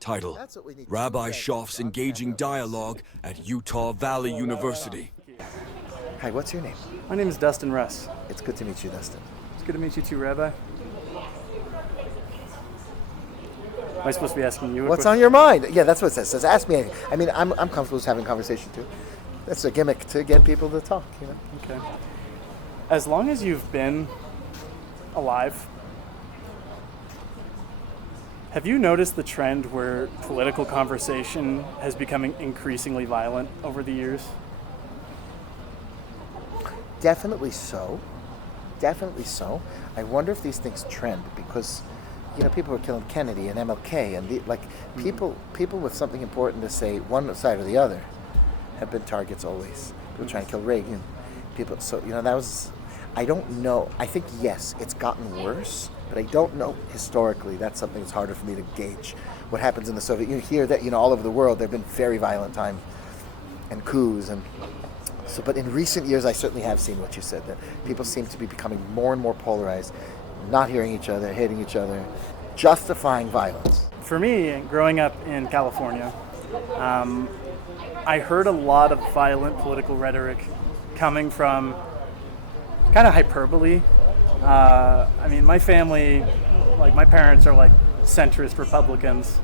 Title: That's what we need. Rabbi Shoff's Engaging Dialogue at Utah Valley University. Hi, what's your name? My name is Dustin Russ. It's good to meet you, Dustin. It's good to meet you too, Rabbi. Am I supposed to be asking you a What's question? on your mind? Yeah, that's what it says. It says, ask me anything. I mean, I'm comfortable with having a conversation too. That's a gimmick to get people to talk, you know? Okay. As long as you've been alive, have you noticed the trend where political conversation has become increasingly violent over the years? Definitely so. Definitely so. I wonder if these things trend because, you know, people were killing Kennedy and MLK and people with something important to say, one side or the other, have been targets always. People trying to kill Reagan. People, so, you know, that was, I don't know. I think, yes, it's gotten worse, but I don't know historically. That's something that's harder for me to gauge. What happens in the Soviet Union, here, that, you know, all over the world, there have been very violent times and coups and so, but in recent years, I certainly have seen what you said, that people seem to be becoming more and more polarized, not hearing each other, hating each other, justifying violence. For me, growing up in California, I heard a lot of violent political rhetoric coming from kind of hyperbole. I mean, my family, like my parents are like centrist Republicans,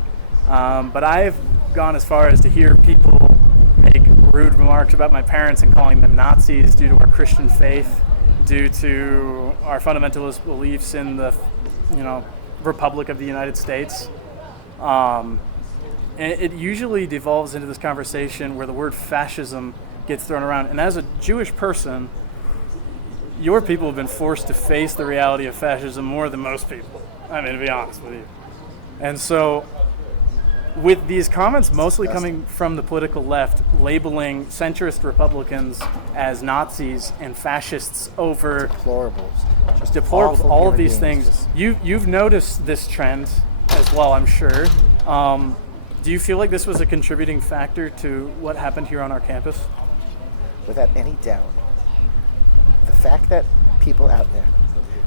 but I've gone as far as to hear people make rude remarks about my parents and calling them Nazis due to our Christian faith, due to our fundamentalist beliefs in the, you know, Republic of the United States. And it usually devolves into this conversation where the word fascism gets thrown around. And as a Jewish person, your people have been forced to face the reality of fascism more than most people. I mean, to be honest with you. And so, with these comments mostly coming from the political left, labeling centrist Republicans as Nazis and fascists over Deplorables. Just deplorables, awful all of human these beings. things. You've noticed this trend as well, I'm sure. Do you feel like this was a contributing factor to what happened here on our campus? Without any doubt. The fact that people out there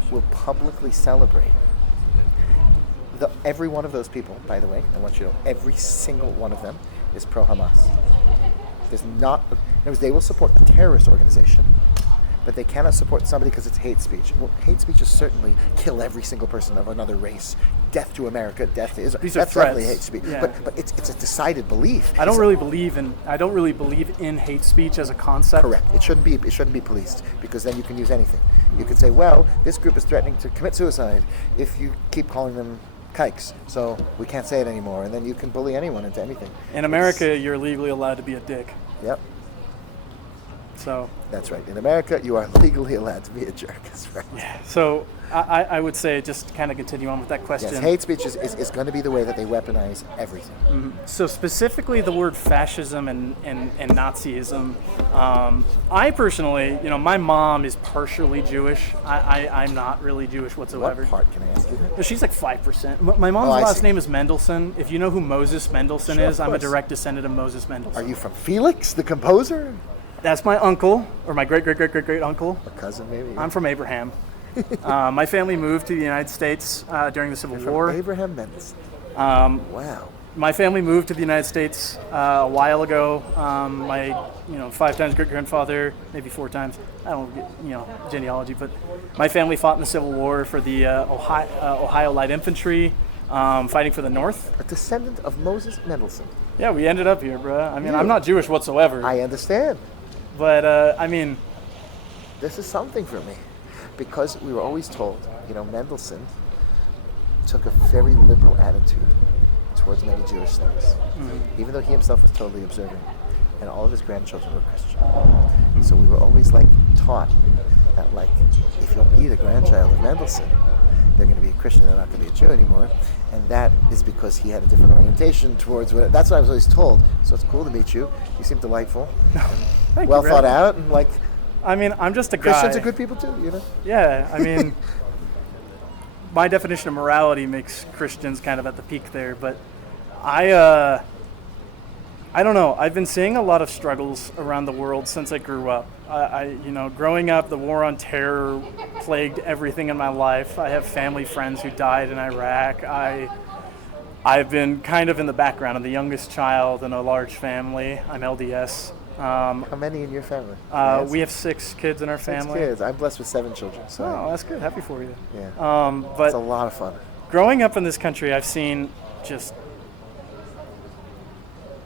will publicly celebrate every one of those people, by the way, I want you to know, every single one of them is pro-Hamas. There's not, in other words, they will support a terrorist organization, but they cannot support somebody because it's hate speech. Well, hate speech is certainly kill every single person of another race, death to America, death to Israel. These are That's threats. certainly hate speech, Yeah. but it's a decided belief. I don't really believe in hate speech as a concept. Correct. It shouldn't be policed because then you can use anything. You could say, well, this group is threatening to commit suicide if you keep calling them kikes, so we can't say it anymore, and then you can bully anyone into anything. In America, you're legally allowed to be a dick. Yep. So That's right. In America, you are legally allowed to be a jerk. That's right. yeah. So I would say just kind of continue on with that question. Yes, hate speech is going to be the way that they weaponize everything. So specifically the word fascism and Nazism, I personally, you know, my mom is partially Jewish. I'm not really Jewish whatsoever. What part can I ask you? She's like 5%. My mom's I last see. name is Mendelsohn. If you know who Moses Mendelssohn Sure, is, of I'm a course. direct descendant of Moses Mendelssohn. Are you from Felix, the composer? That's my uncle, or my great uncle. Or cousin, maybe? I'm from Abraham. My family moved to the United States during the Civil From War. Abraham Mendelssohn. Wow. My family moved to the United States a while ago. My, 5 times great grandfather, maybe 4 times. I don't get, genealogy, but my family fought in the Civil War for the Ohio Light Infantry, fighting for the North. A descendant of Moses Mendelssohn. Yeah, we ended up here, bro. I mean, I'm not Jewish whatsoever. I understand. But This is something for me. Because we were always told, Mendelssohn took a very liberal attitude towards many Jewish things, even though he himself was totally observant, and all of his grandchildren were Christian. So we were always taught that if you'll be the grandchild of Mendelssohn, they're going to be a Christian, they're not going to be a Jew anymore, and that is because he had a different orientation towards what. That's what I was always told. So it's cool to meet you. You seem delightful, and well thought out, and I'm just a guy. Christians are good people too, Yeah, my definition of morality makes Christians kind of at the peak there, but I don't know. I've been seeing a lot of struggles around the world since I grew up. Growing up, the war on terror plagued everything in my life. I have family friends who died in Iraq. I I've been kind of in the background. I'm the youngest child in a large family. I'm LDS. How many in your family? We have 6 kids in our family. 6 kids. I'm blessed with 7 children. So Oh, that's good. Happy for you. yeah, But it's a lot of fun. growing up in this country, I've seen just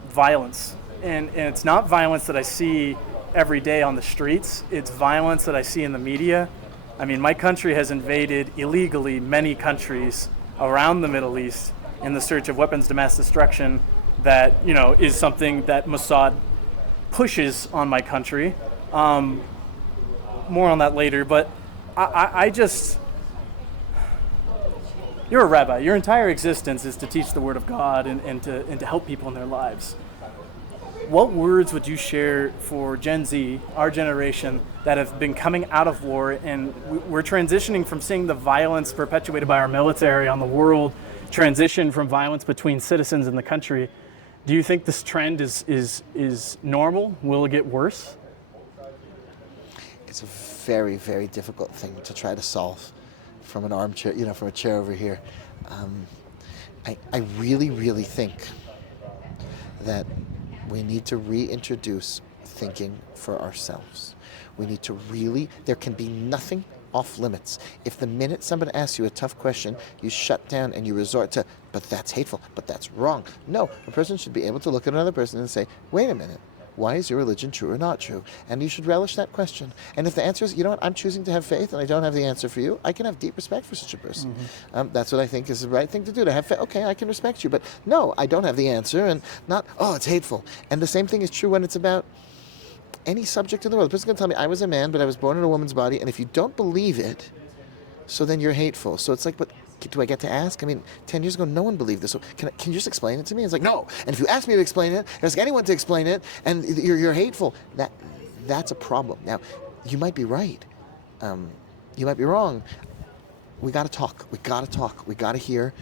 violence. And it's not violence that I see every day on the streets. It's violence that I see in the media. I mean, my country has invaded illegally many countries around the Middle East in the search of weapons of mass destruction that, is something that Mossad pushes on my country. More on that later, but I just... You're a rabbi. Your entire existence is to teach the Word of God and to help people in their lives. What words would you share for Gen Z, our generation, that have been coming out of war, and we're transitioning from seeing the violence perpetuated by our military on the world, transition from violence between citizens in the country? Do you think this trend is normal? Will it get worse? It's a very, very difficult thing to try to solve from an armchair, from a chair over here. I really, really think that we need to reintroduce thinking for ourselves. We need to there can be nothing off limits. If the minute somebody asks you a tough question, you shut down and you resort to, but that's hateful, but that's wrong. No, a person should be able to look at another person and say, wait a minute, why is your religion true or not true? And you should relish that question. And if the answer is, I'm choosing to have faith and I don't have the answer for you, I can have deep respect for such a person. Mm-hmm. That's what I think is the right thing to do, to have faith. Okay, I can respect you, but no, I don't have the answer, and not, it's hateful. And the same thing is true when it's about any subject in the world. The person can tell me, I was a man, but I was born in a woman's body, and if you don't believe it, so then you're hateful. So it's like, but do I get to ask? I mean, 10 years ago, no one believed this. So can you just explain it to me? It's like, no. And if you ask me to explain it, ask anyone to explain it, and you're hateful, that's a problem. Now, you might be right. You might be wrong. We got to talk. We got to hear.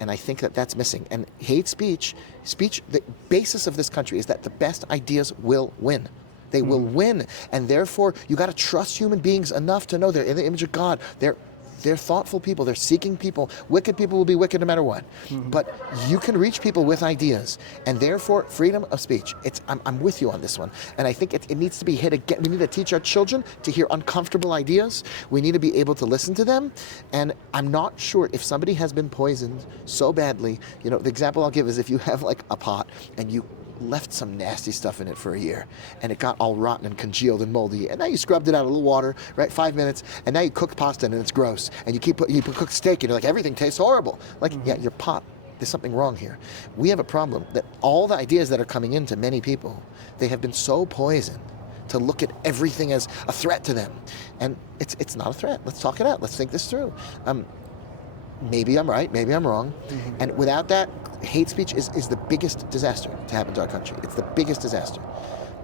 And I think that's missing. And hate speech, the basis of this country is that the best ideas will win. They will win. And therefore, you got to trust human beings enough to know they're in the image of God. They're thoughtful people. They're seeking people. Wicked people will be wicked no matter what. Mm-hmm. But you can reach people with ideas, and therefore freedom of speech. I'm with you on this one, and I think it needs to be hit again. We need to teach our children to hear uncomfortable ideas. We need to be able to listen to them. And I'm not sure if somebody has been poisoned so badly. The example I'll give is if you have like a pot and you left some nasty stuff in it for a year, and it got all rotten and congealed and moldy, and now you scrubbed it out a little water, right, 5 minutes, and now you cook pasta and it's gross, and you put cooked steak and you're like, everything tastes horrible. Like, yeah, your pot, there's something wrong here. We have a problem that all the ideas that are coming into many people, they have been so poisoned to look at everything as a threat to them, and it's not a threat. Let's talk it out. Let's think this through. Maybe I'm right, maybe I'm wrong. Mm-hmm. And without that, hate speech is the biggest disaster to happen to our country. It's the biggest disaster.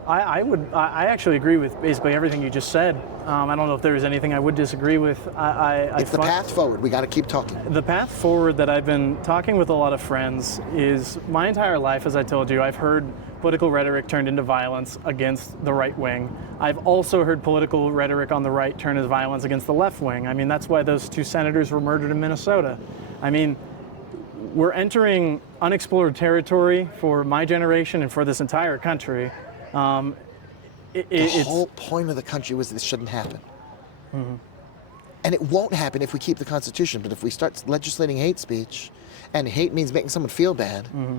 I actually agree with basically everything you just said. I don't know if there's anything I would disagree with. It's the path forward. We got to keep talking. The path forward that I've been talking with a lot of friends is my entire life, as I told you, I've heard political rhetoric turned into violence against the right wing. I've also heard political rhetoric on the right turn into violence against the left wing. I mean, that's why those 2 senators were murdered in Minnesota. I mean, we're entering unexplored territory for my generation and for this entire country. The whole point of the country was this shouldn't happen. Mm-hmm. And it won't happen if we keep the Constitution, but if we start legislating hate speech, and hate means making someone feel bad. Mm-hmm.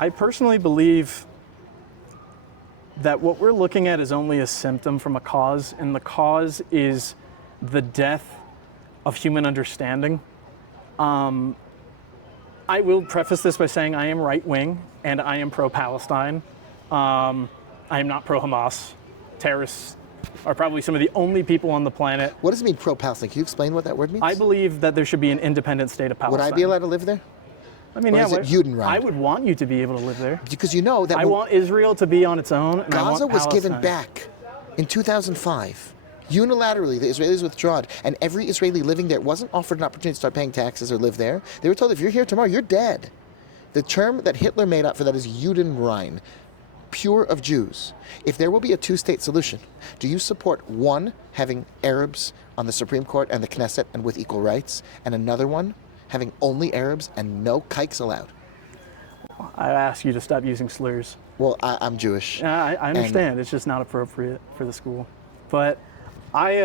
I personally believe that what we're looking at is only a symptom from a cause, and the cause is the death of human understanding. I will preface this by saying I am right-wing, and I am pro-Palestine. I am not pro-Hamas. Terrorists are probably some of the only people on the planet. What does it mean, pro-Palestine? Can you explain what that word means? I believe that there should be an independent state of Palestine. Would I be allowed to live there? I mean, or is it Judenreich? I would want you to be able to live there. Because you know that... I want Israel to be on its own, and Gaza I want was Palestine. given back in 2005. Unilaterally, the Israelis withdrew, and every Israeli living there wasn't offered an opportunity to start paying taxes or live there. They were told, if you're here tomorrow, you're dead. The term that Hitler made up for that is Judenrein, pure of Jews. If there will be a 2-state solution, do you support one, having Arabs on the Supreme Court and the Knesset and with equal rights, and another one, having only Arabs and no kikes allowed. I ask you to stop using slurs. Well, I'm Jewish. Yeah, I understand. It's just not appropriate for the school. But I,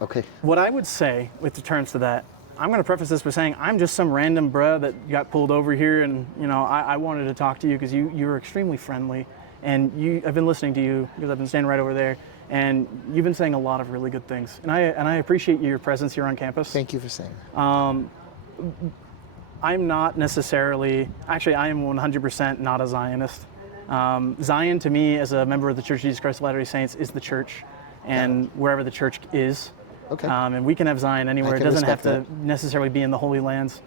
Okay. what I would say with returns to that, I'm going to preface this by saying I'm just some random bruh that got pulled over here, and I wanted to talk to you because you were extremely friendly, and I've been listening to you because I've been standing right over there, and you've been saying a lot of really good things, and I appreciate your presence here on campus. Thank you for saying that. I'm not necessarily, actually I am 100% not a Zionist. Zion to me as a member of the Church of Jesus Christ of Latter-day Saints is the church, and wherever the church is. Okay. And we can have Zion anywhere. It can doesn't have respect to necessarily be in the Holy Lands.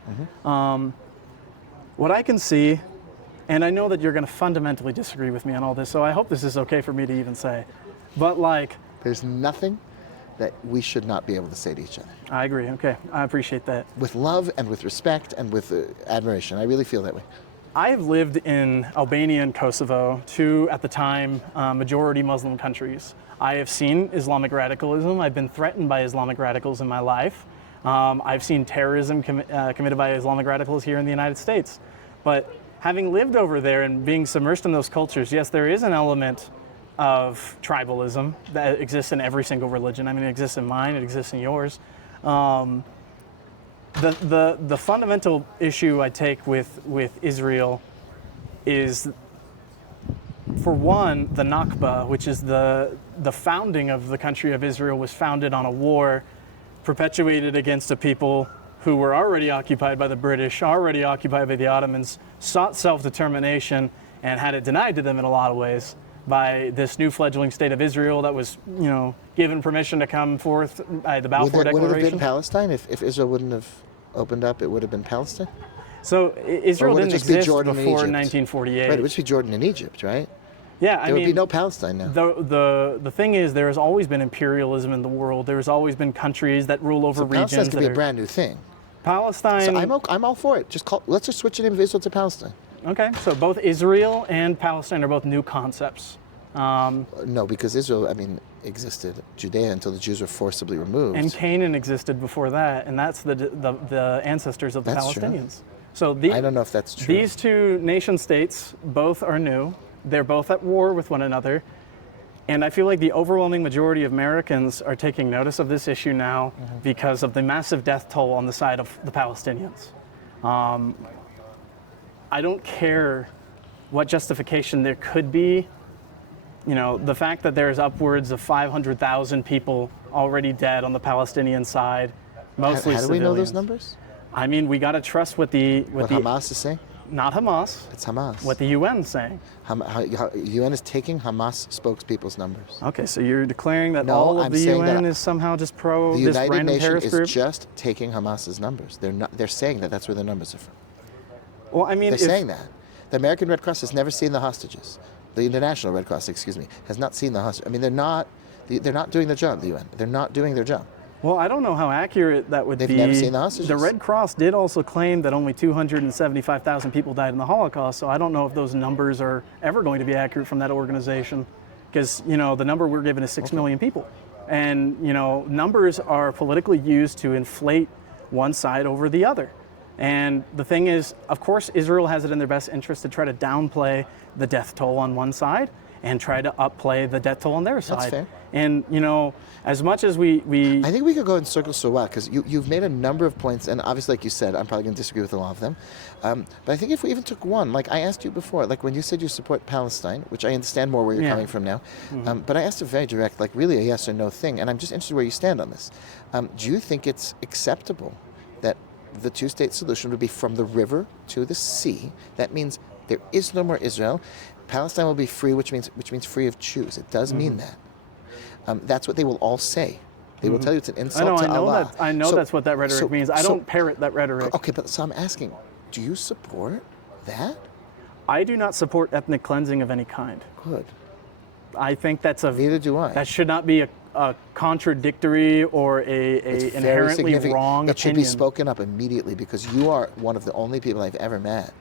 What I can see, and I know that you're going to fundamentally disagree with me on all this, so I hope this is okay for me to even say, but like... There's nothing that we should not be able to say to each other. I agree. Okay. I appreciate that. With love and with respect and with admiration. I really feel that way. I have lived in Albania and Kosovo, two, at the time, majority Muslim countries. I have seen Islamic radicalism. I've been threatened by Islamic radicals in my life. I've seen terrorism committed by Islamic radicals here in the United States. But having lived over there and being submersed in those cultures, yes, there is an element of tribalism that exists in every single religion. I mean, it exists in mine, it exists in yours. The fundamental issue I take with Israel is, for one, the Nakba, which is the founding of the country of Israel, was founded on a war perpetuated against a people who were already occupied by the British, already occupied by the Ottomans, sought self-determination, and had it denied to them in a lot of ways by this new fledgling state of Israel that was, given permission to come forth by the Balfour Declaration. Would it have been Palestine? If Israel wouldn't have opened up, it would have been Palestine? So Israel didn't exist before and Egypt? 1948. Right, it would be Jordan and Egypt, right? Yeah, There would be no Palestine now. The thing is, there has always been imperialism in the world. There has always been countries that rule over regions. Palestine's going to be a brand new thing. Palestine. So I'm all for it. Let's just switch the name of Israel to Palestine. Okay, so both Israel and Palestine are both new concepts. No, because Israel, existed, Judea, until the Jews were forcibly removed. And Canaan existed before that, and that's the ancestors of the That's Palestinians. True. So I don't know if that's true. These two nation states, both are new. They're both at war with one another. And I feel like the overwhelming majority of Americans are taking notice of this issue now because of the massive death toll on the side of the Palestinians. I don't care what justification there could be. The fact that there's upwards of 500,000 people already dead on the Palestinian side, mostly How do civilians. we know those numbers? We got to trust what Hamas is saying? Not Hamas. It's Hamas. What the UN's saying. UN is taking Hamas spokespeople's numbers. Okay, so you're declaring that No, all of I'm the saying UN that is somehow just pro The this United random Nations terrorist is group? just taking Hamas's numbers. They're saying that that's where their numbers are from. Well, They're saying that. The American Red Cross has never seen the hostages. The International Red Cross, has not seen the hostages. They're not doing their job, the UN. They're not doing their job. Well, I don't know how accurate that would be. They've never seen the hostages. The Red Cross did also claim that only 275,000 people died in the Holocaust, so I don't know if those numbers are ever going to be accurate from that organization, because, the number we're given is 6 million people. And, numbers are politically used to inflate one side over the other. And the thing is, of course, Israel has it in their best interest to try to downplay the death toll on one side and try to upplay the death toll on their side. That's fair. And, as much as we I think we could go in circles for a while, because you've made a number of points, and obviously, like you said, I'm probably going to disagree with a lot of them. But I think if we even took one, like I asked you before, like when you said you support Palestine, which I understand more where you're coming from now, but I asked a very direct, like really a yes or no thing, and I'm just interested where you stand on this. Do you think it's acceptable that the two-state solution would be from the river to the sea? That means there is no more Israel. Palestine will be free, which means free of Jews. It does mean that. That's what they will all say. They will tell you it's an insult to Allah. I know that's what that rhetoric means. I don't parrot that rhetoric. Okay, but so I'm asking, do you support that? I do not support ethnic cleansing of any kind. Good. I think that's Neither do I. That should not be a contradictory or a inherently wrong It should opinion. be spoken up immediately, because you are one of the only people I've ever met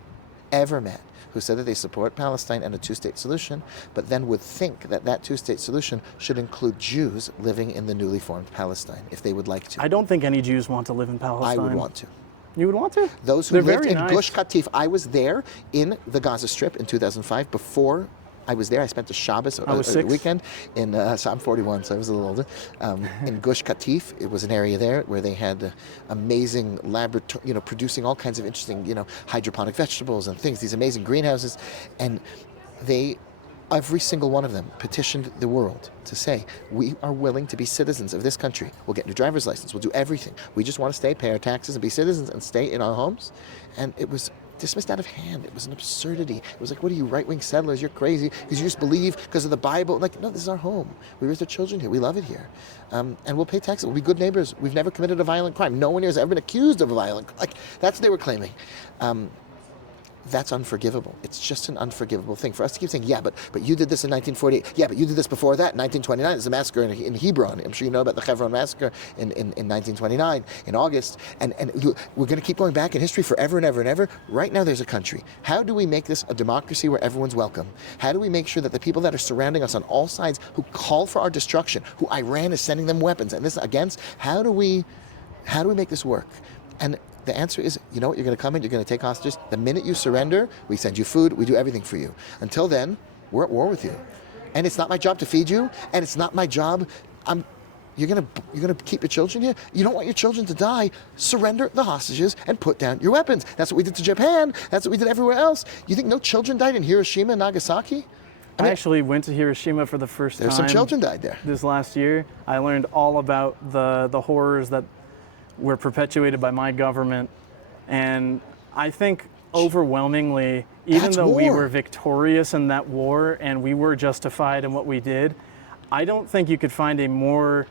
ever met who said that they support Palestine and a two-state solution, but then would think that that two-state solution should include Jews living in the newly formed Palestine, if they would like to. I don't think any Jews want to live in Palestine. I would want to. You would want to? Those who lived in Gush Katif, I was there in the Gaza Strip in 2005 before I was there. I spent a Shabbos, a weekend, so I'm 41, so I was a little older. In Gush Katif, it was an area there where they had amazing laboratory, producing all kinds of interesting, hydroponic vegetables and things, these amazing greenhouses. And every single one of them petitioned the world to say, we are willing to be citizens of this country. We'll get new driver's license. We'll do everything. We just want to stay, pay our taxes, and be citizens and stay in our homes. And it was dismissed out of hand. It was an absurdity. It was like, what are you, right-wing settlers? You're crazy because you just believe because of the Bible. Like, no, this is our home. We raise our children here. We love it here. And we'll pay taxes. We'll be good neighbors. We've never committed a violent crime. No one here has ever been accused of a violent crime. Like, that's what they were claiming. That's unforgivable. It's just an unforgivable thing. For us to keep saying, yeah, but you did this in 1948. Yeah, but you did this before that in 1929. There's a massacre in Hebron. I'm sure you know about the Hebron massacre in 1929, in August. And we're going to keep going back in history forever and ever and ever. Right now there's a country. How do we make this a democracy where everyone's welcome? How do we make sure that the people that are surrounding us on all sides, who call for our destruction, who Iran is sending them weapons, and this against, how do we make this work? And the answer is, you know what, you're going to come in, you're going to take hostages. The minute you surrender, we send you food, we do everything for you. Until then, we're at war with you. And it's not my job to feed you, and it's not my job. You're going to keep your children here? You don't want your children to die. Surrender the hostages and put down your weapons. That's what we did to Japan. That's what we did everywhere else. You think no children died in Hiroshima and Nagasaki? I actually went to Hiroshima for the first time. There's some children died there. This last year. I learned all about the horrors that were perpetuated by my government, and I think overwhelmingly, even though we were victorious in that war and we were justified in what we did, I don't think you could find a more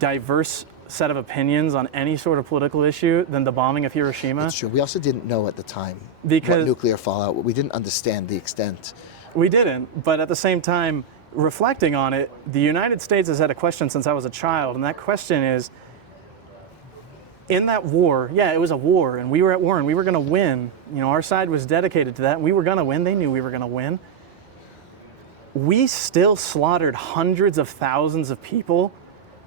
diverse set of opinions on any sort of political issue than the bombing of Hiroshima. That's true. We also didn't know at the time what nuclear fallout. We didn't understand the extent. We didn't, but at the same time, reflecting on it, the United States has had a question since I was a child, and that question is, in that war, yeah, it was a war, and we were at war, and we were going to win. Our side was dedicated to that, and we were going to win. They knew we were going to win. We still slaughtered hundreds of thousands of people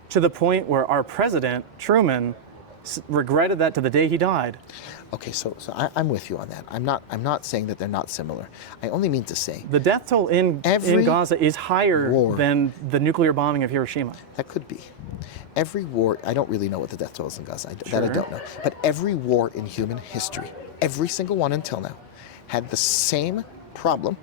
to the point where our president, Truman, regretted that to the day he died. Okay, so I'm with you on that. I'm not saying that they're not similar. I only mean to say the death toll in Gaza is higher than the nuclear bombing of Hiroshima. That could be. Every war, I don't really know what the death toll is in Gaza. That I don't know. But every war in human history, every single one until now, had the same problem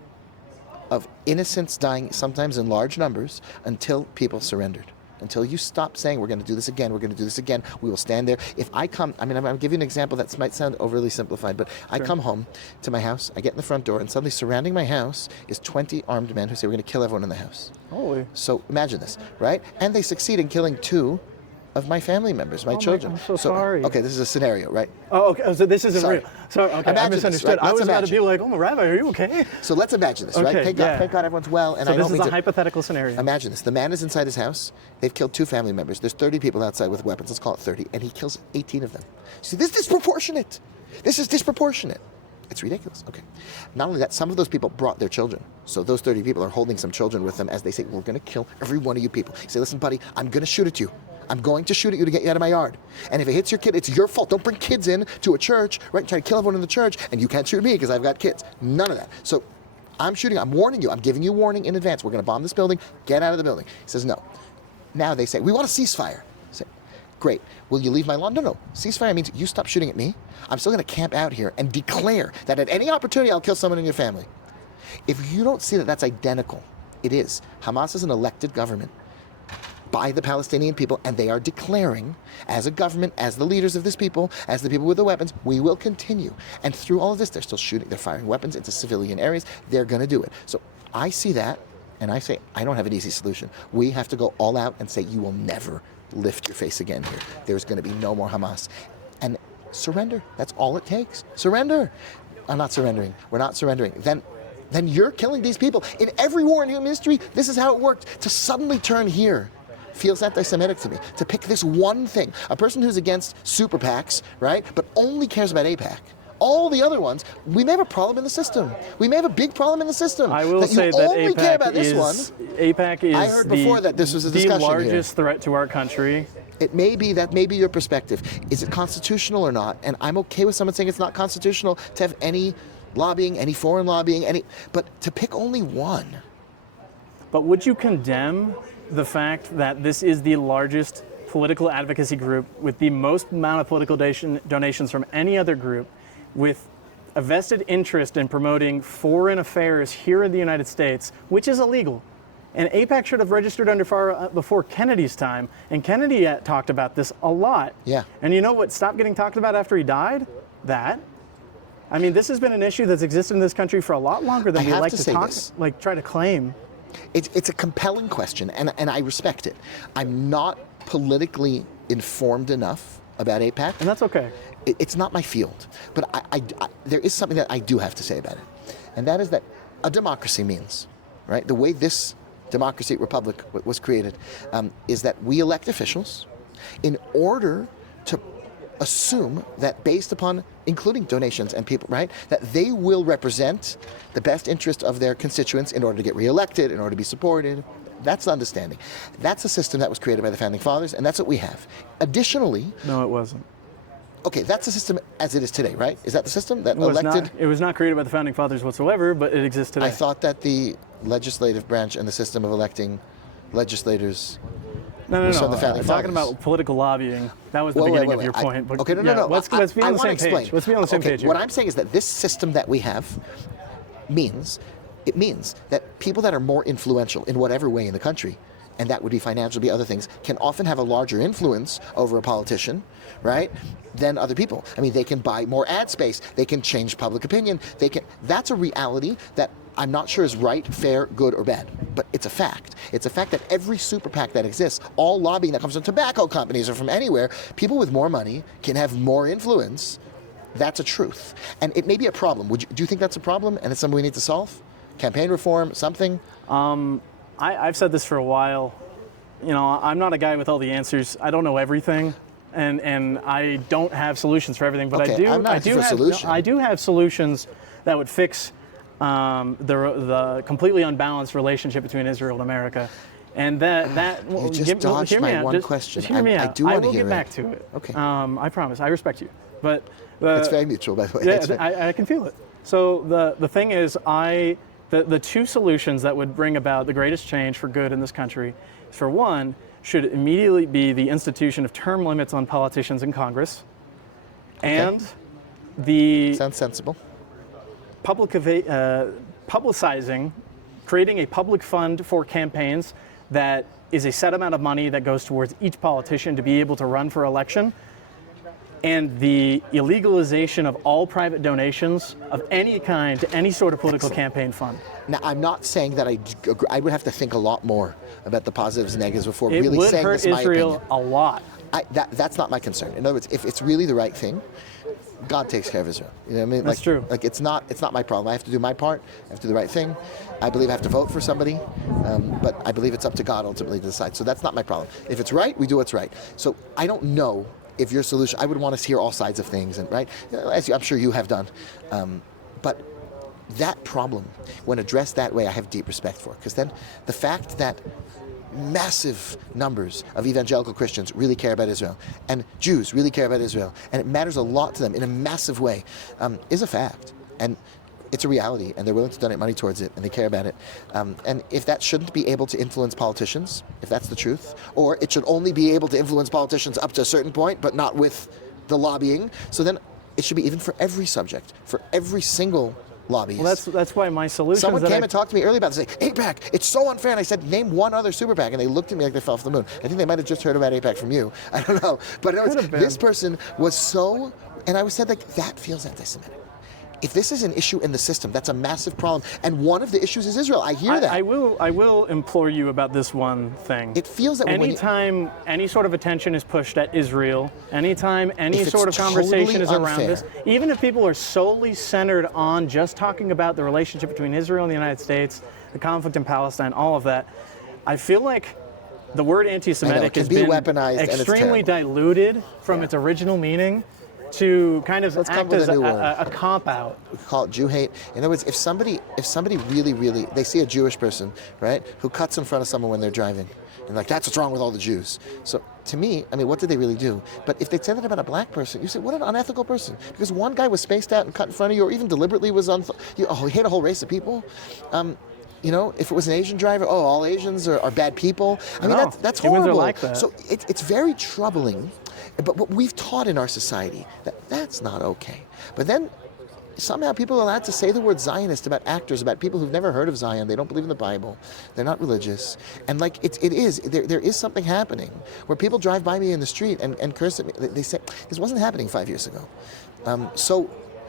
of innocents dying, sometimes in large numbers, until people surrendered. Until you stop saying, we're going to do this again, we're going to do this again, we will stand there. If I come, I'm going to give you an example that might sound overly simplified, but I come home to my house, I get in the front door, and suddenly surrounding my house is 20 armed men who say, we're going to kill everyone in the house. Holy. So imagine this, right? And they succeed in killing 2 of my family members, my children. I'm so sorry. Okay, this is a scenario, right? Oh, okay. So this isn't real. Sorry, okay. I misunderstood. Right? I was about to be like, oh, my Rabbi, are you okay? So let's imagine this, right? Thank God everyone's well. And so this is a hypothetical scenario. Imagine this. The man is inside his house. They've killed 2 family members. There's 30 people outside with weapons. Let's call it 30. And he kills 18 of them. See, this is disproportionate. This is disproportionate. It's ridiculous. Okay. Not only that, some of those people brought their children. So those 30 people are holding some children with them as they say, we're going to kill every one of you people. You say, listen, buddy, I'm going to shoot at you. I'm going to shoot at you to get you out of my yard. And if it hits your kid, it's your fault. Don't bring kids in to a church, right? Try to kill everyone in the church, and you can't shoot me because I've got kids. None of that. So I'm shooting. I'm warning you. I'm giving you warning in advance. We're going to bomb this building. Get out of the building. He says, no. Now they say, we want a ceasefire. I say, great. Will you leave my lawn? No. Ceasefire means you stop shooting at me. I'm still going to camp out here and declare that at any opportunity I'll kill someone in your family. If you don't see that that's identical, it is. Hamas is an elected government by the Palestinian people, and they are declaring, as a government, as the leaders of this people, as the people with the weapons, we will continue. And through all of this, they're still shooting, they're firing weapons into civilian areas. They're going to do it. So I see that, and I say, I don't have an easy solution. We have to go all out and say, you will never lift your face again here. There's going to be no more Hamas. And surrender. That's all it takes. Surrender. I'm not surrendering. We're not surrendering. Then you're killing these people. In every war in human history, this is how it worked. To suddenly turn here feels anti-Semitic to me. To pick this one thing. A person who's against super PACs, right, but only cares about AIPAC, all the other ones, we may have a problem in the system. We may have a big problem in the system. I will say that only care about this one. AIPAC is I heard before that this was a discussion the largest threat to our country. It may be, that may be your perspective. Is it constitutional or not? And I'm okay with someone saying it's not constitutional to have any lobbying, any foreign lobbying, but to pick only one. But would you condemn the fact that this is the largest political advocacy group with the most amount of political donations from any other group, with a vested interest in promoting foreign affairs here in the United States, which is illegal? And AIPAC should have registered under far before Kennedy's time, and Kennedy talked about this a lot. Yeah. And you know what stopped getting talked about after he died? That. I mean, this has been an issue that's existed in this country for a lot longer than we like to talk, like try to claim. It's a compelling question, and I respect it. I'm not politically informed enough about AIPAC. And that's okay. It's not my field. But I there is something that I do have to say about it. And that is that a democracy means, right? The way this democracy republic was created is that we elect officials in order to assume that based upon including donations and people, right, that they will represent the best interest of their constituents in order to get reelected, in order to be supported. That's the understanding. That's a system that was created by the Founding Fathers, and that's what we have. Additionally... No, it wasn't. Okay, that's the system as it is today, right? Is that the system that elected... It was not created by the Founding Fathers whatsoever, but it exists today. I thought that the legislative branch and the system of electing legislators... No. I'm talking about political lobbying. That was the beginning of your point. Okay, no. Let's be on the same page. Let's be on the same page here. What I'm saying is that this system that we have means that people that are more influential in whatever way in the country, and that would be financial, be other things, can often have a larger influence over a politician, right, than other people. I mean, they can buy more ad space. They can change public opinion. That's a reality that I'm not sure is right, fair, good, or bad, but it's a fact. It's a fact that every super PAC that exists, all lobbying that comes from tobacco companies or from anywhere, people with more money can have more influence. That's a truth. And it may be a problem. Do you think that's a problem and it's something we need to solve? Campaign reform, something? I've said this for a while. You know, I'm not a guy with all the answers. I don't know everything, and I don't have solutions for everything. But okay, I do have solutions that would fix the completely unbalanced relationship between Israel and America. And that you just dodged my one question. Just hear me out. I do want to hear get back to it. Okay. I promise. I respect you. But it's very mutual, by the way. Yeah, I can feel it. So the thing is, the two solutions that would bring about the greatest change for good in this country, for one, should immediately be the institution of term limits on politicians in Congress, and the sounds sensible. Publicizing, creating a public fund for campaigns that is a set amount of money that goes towards each politician to be able to run for election, and the illegalization of all private donations of any kind to any sort of political campaign fund. Now, I'm not saying that I would have to think a lot more about the positives and negatives before really saying this. It would hurt Israel a lot. That's not my concern. In other words, if it's really the right thing, God takes care of Israel. You know what I mean? That's true. Like it's not my problem. I have to do my part. I have to do the right thing. I believe I have to vote for somebody, but I believe it's up to God ultimately to decide. So that's not my problem. If it's right, we do what's right. So I don't know if your solution. I would want to hear all sides of things, and right, as I'm sure you have done. But that problem, when addressed that way, I have deep respect for, because then the fact that massive numbers of evangelical Christians really care about Israel, and Jews really care about Israel, and it matters a lot to them in a massive way, is a fact. And it's a reality, and they're willing to donate money towards it, and they care about it. And if that shouldn't be able to influence politicians, if that's the truth, or it should only be able to influence politicians up to a certain point, but not with the lobbying, so then it should be even for every subject, for every single lobbyist. Well, that's why my solution. Someone came and talked to me earlier about this. AIPAC, it's so unfair. And I said, name one other super PAC, and they looked at me like they fell off the moon. I think they might have just heard about AIPAC from you. I don't know, but this person was so, and I said, like, that feels anti-Semitic. If this is an issue in the system, that's a massive problem. And one of the issues is Israel. I hear that. I will implore you about this one thing. It feels that anytime any sort of attention is pushed at Israel, anytime any sort of conversation is around this, even if people are solely centered on just talking about the relationship between Israel and the United States, the conflict in Palestine, all of that, I feel like the word anti-Semitic has been weaponized, extremely diluted from its original meaning. to kind of Let's come act with as a new word. a cop out. We call it Jew hate. In other words, if somebody really, they see a Jewish person, right, who cuts in front of someone when they're driving, and like, that's what's wrong with all the Jews. So to me, I mean, what did they really do? But if they said that about a black person, you say, what an unethical person. Because one guy was spaced out and cut in front of you, or even deliberately was he hate a whole race of people. You know, if it was an Asian driver, all Asians are bad people. I mean, that's horrible. Humans are like that. So it's very troubling. But what we've taught in our society, that's not okay. But then somehow people are allowed to say the word Zionist about actors, about people who've never heard of Zion. They don't believe in the Bible. They're not religious. And like there is something happening where people drive by me in the street and curse at me. They say, this wasn't happening 5 years ago.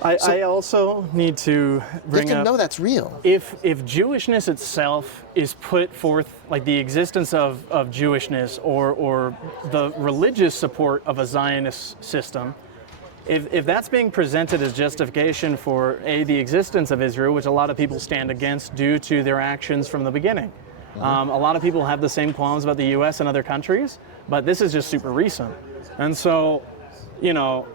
I also need to bring you have up, to know that's real. If Jewishness itself is put forth, like the existence of Jewishness or the religious support of a Zionist system, if that's being presented as justification for the existence of Israel, which a lot of people stand against due to their actions from the beginning. A lot of people have the same qualms about the U.S. and other countries, but this is just super recent. And so, you know,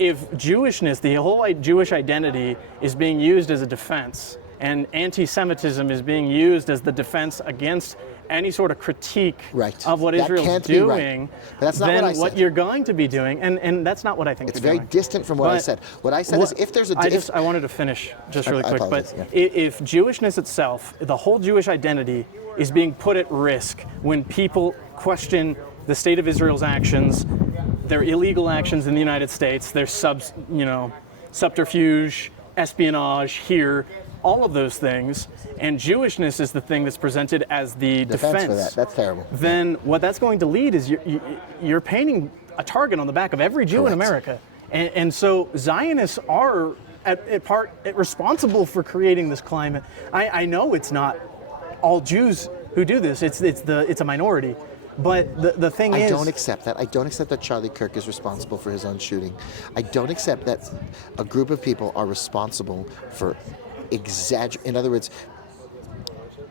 if Jewishness, the whole Jewish identity, is being used as a defense, and anti-Semitism is being used as the defense against any sort of critique of what Israel's doing, that's not then what I said. You're going to be doing, and that's not what I think it's you're very doing. distant from what I said. What I said is if there's I wanted to finish just really quick, apologize, but if Jewishness itself, the whole Jewish identity, is being put at risk when people question the state of Israel's actions, their illegal actions in the United States, their subterfuge, espionage here, all of those things, and Jewishness is the thing that's presented as the defense for that. That's terrible. Then what that's going to lead is you're painting a target on the back of every Jew in America. And so Zionists are at part responsible for creating this climate. I know it's not all Jews who do this. It's a minority. But the thing is, I don't accept that. I don't accept that Charlie Kirk is responsible for his own shooting. I don't accept that a group of people are responsible for in other words,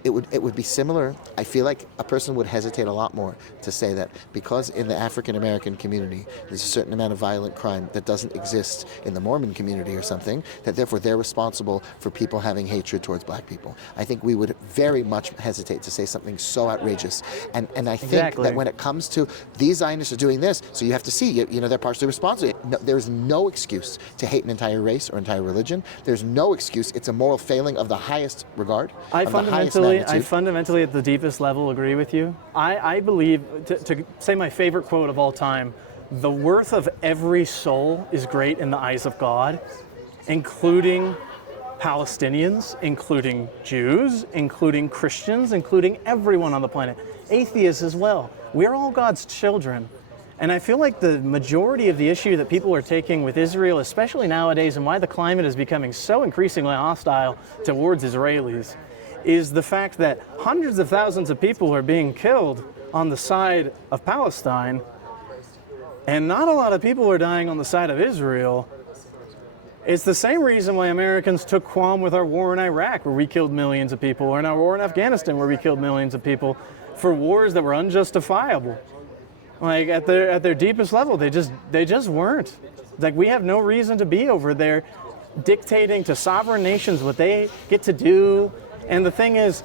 it would be similar. I feel like a person would hesitate a lot more to say that because in the African American community there's a certain amount of violent crime that doesn't exist in the Mormon community or something, that therefore they're responsible for people having hatred towards black people. I think we would very much hesitate to say something so outrageous. And I think that when it comes to these Zionists are doing this, so you have to see, they're partially responsible. No, there's no excuse to hate an entire race or entire religion. There's no excuse. It's a moral failing of the highest regard. I fundamentally at the deepest level agree with you. I believe, to say my favorite quote of all time, the worth of every soul is great in the eyes of God, including Palestinians, including Jews, including Christians, including everyone on the planet, atheists as well. We're all God's children. And I feel like the majority of the issue that people are taking with Israel, especially nowadays, and why the climate is becoming so increasingly hostile towards Israelis, is the fact that hundreds of thousands of people are being killed on the side of Palestine, and not a lot of people are dying on the side of Israel. It's the same reason why Americans took qualm with our war in Iraq, where we killed millions of people, or in our war in Afghanistan, where we killed millions of people, for wars that were unjustifiable. Like at their deepest level, they just weren't. Like, we have no reason to be over there dictating to sovereign nations what they get to do. And the thing is,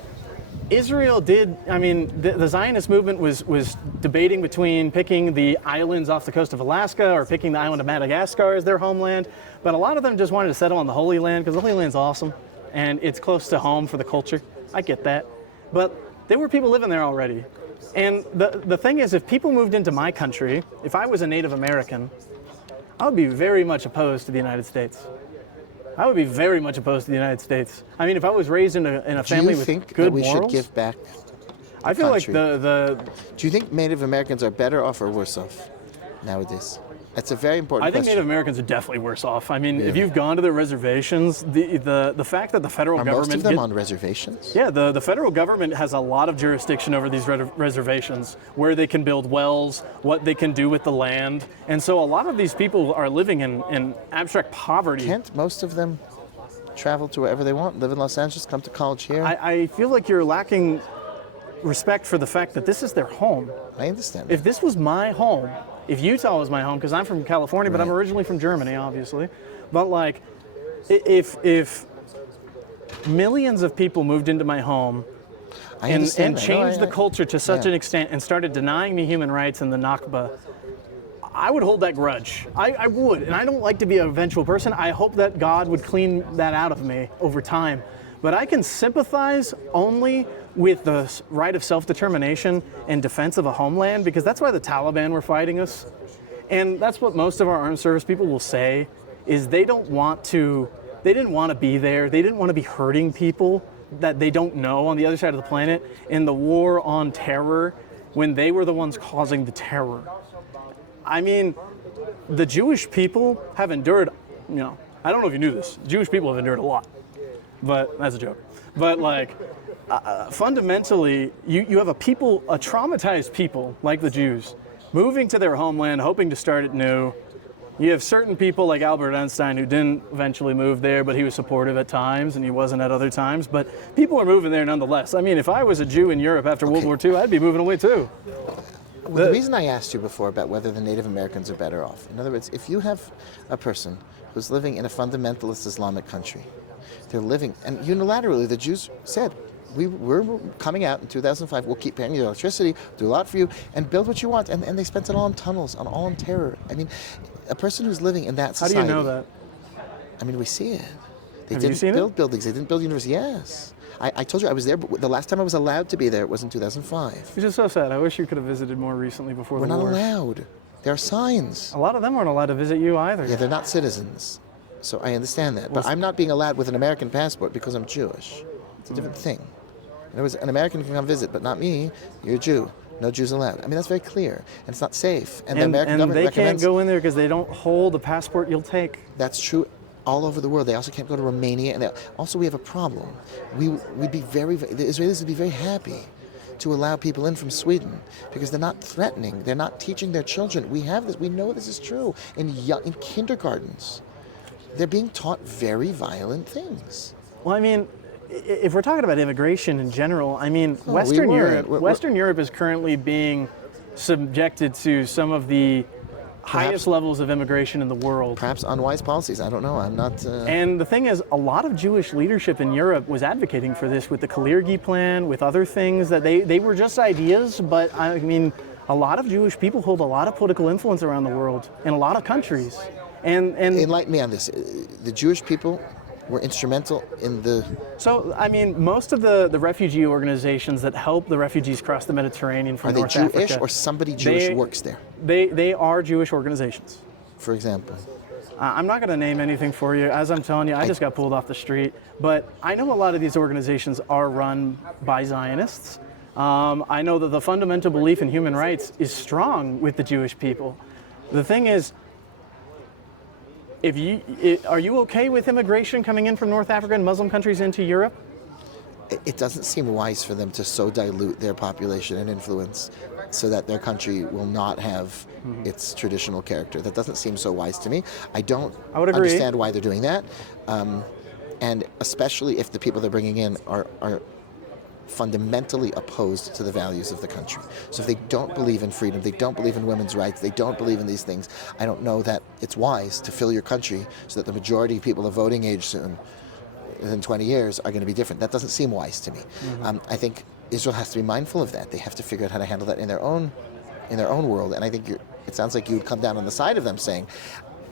Israel did, the Zionist movement was debating between picking the islands off the coast of Alaska or picking the island of Madagascar as their homeland. But a lot of them just wanted to settle on the Holy Land because the Holy Land's awesome and it's close to home for the culture. I get that. But there were people living there already. And the thing is, if people moved into my country, if I was a Native American, I would be very much opposed to the United States. I would be very much opposed to the United States. I mean, if I was raised in a family with good morals... Do you think that we should give back the I feel country? Do you think Native Americans are better off or worse off nowadays? That's a very important question. I think Native Americans are definitely worse off. I mean, if you've gone to their reservations, the fact that the federal government... Are most of them on reservations? Yeah, the federal government has a lot of jurisdiction over these reservations, where they can build wells, what they can do with the land. And so a lot of these people are living in abstract poverty. Can't most of them travel to wherever they want, live in Los Angeles, come to college here? I feel like you're lacking respect for the fact that this is their home. I understand. If this was my home, if Utah was my home, because I'm from California, but I'm originally from Germany, obviously. But like, if millions of people moved into my home and changed the culture to such an extent and started denying me human rights and the Nakba, I would hold that grudge. I would, and I don't like to be a vengeful person. I hope that God would clean that out of me over time. But I can sympathize only with the right of self-determination and defense of a homeland, because that's why the Taliban were fighting us. And that's what most of our armed service people will say, is they didn't want to be there. They didn't want to be hurting people that they don't know on the other side of the planet in the war on terror when they were the ones causing the terror. I mean, the Jewish people have endured, I don't know if you knew this, Jewish people have endured a lot, but that's a joke. But like, fundamentally, you have a traumatized people like the Jews, moving to their homeland, hoping to start it new. You have certain people like Albert Einstein who didn't eventually move there, but he was supportive at times and he wasn't at other times. But people are moving there nonetheless. I mean, if I was a Jew in Europe after World War II, I'd be moving away too. Well, the reason I asked you before about whether the Native Americans are better off, in other words, if you have a person who's living in a fundamentalist Islamic country, they're living, and unilaterally the Jews said, we're coming out in 2005, we'll keep paying you electricity, do a lot for you, and build what you want. And they spent it all on tunnels, all on terror. I mean, a person who's living in that society. How do you know that? I mean, we see it. They Have you didn't seen build it? buildings, they didn't build universities. Yes. I told you I was there, but the last time I was allowed to be there was in 2005. Which is so sad. I wish you could have visited more recently before We're the war. not allowed. There are signs. A lot of them aren't allowed to visit you either. Yeah, they're not citizens. So I understand that. But I'm not being allowed with an American passport because I'm Jewish. It's a different thing. In other words, an American can come visit, but not me. You're a Jew. No Jews allowed. I mean, that's very clear. And it's not safe. And the American government they recommends... can't go in there because they don't hold a passport you'll take. That's true all over the world. They also can't go to Romania. And also, we have a problem. We'd be the Israelis would be very happy to allow people in from Sweden because they're not threatening. They're not teaching their children. We have this. We know this is true in kindergartens. They're being taught very violent things. Well, I mean, if we're talking about immigration in general, I mean, Western Europe is currently being subjected to some of the highest levels of immigration in the world. Perhaps unwise policies. I don't know. I'm not... And the thing is, a lot of Jewish leadership in Europe was advocating for this with the Kalergi plan, with other things that they were just ideas, but I mean, a lot of Jewish people hold a lot of political influence around the world in a lot of countries. And enlighten me on this. The Jewish people were instrumental in the... So, I mean, most of the refugee organizations that help the refugees cross the Mediterranean from North Africa... Are they Jewish or somebody Jewish works there? They are Jewish organizations. For example? I'm not going to name anything for you. As I'm telling you, I just got pulled off the street. But I know a lot of these organizations are run by Zionists. I know that the fundamental belief in human rights is strong with the Jewish people. The thing is, are you okay with immigration coming in from North Africa and Muslim countries into Europe? It doesn't seem wise for them to so dilute their population and influence so that their country will not have its traditional character. That doesn't seem so wise to me. I would understand why they're doing that. And especially if the people they're bringing in are fundamentally opposed to the values of the country. So if they don't believe in freedom, they don't believe in women's rights, they don't believe in these things, I don't know that it's wise to fill your country so that the majority of people of voting age soon, within 20 years, are going to be different. That doesn't seem wise to me. I think Israel has to be mindful of that. They have to figure out how to handle that in their own world. And I think it sounds like you would come down on the side of them saying,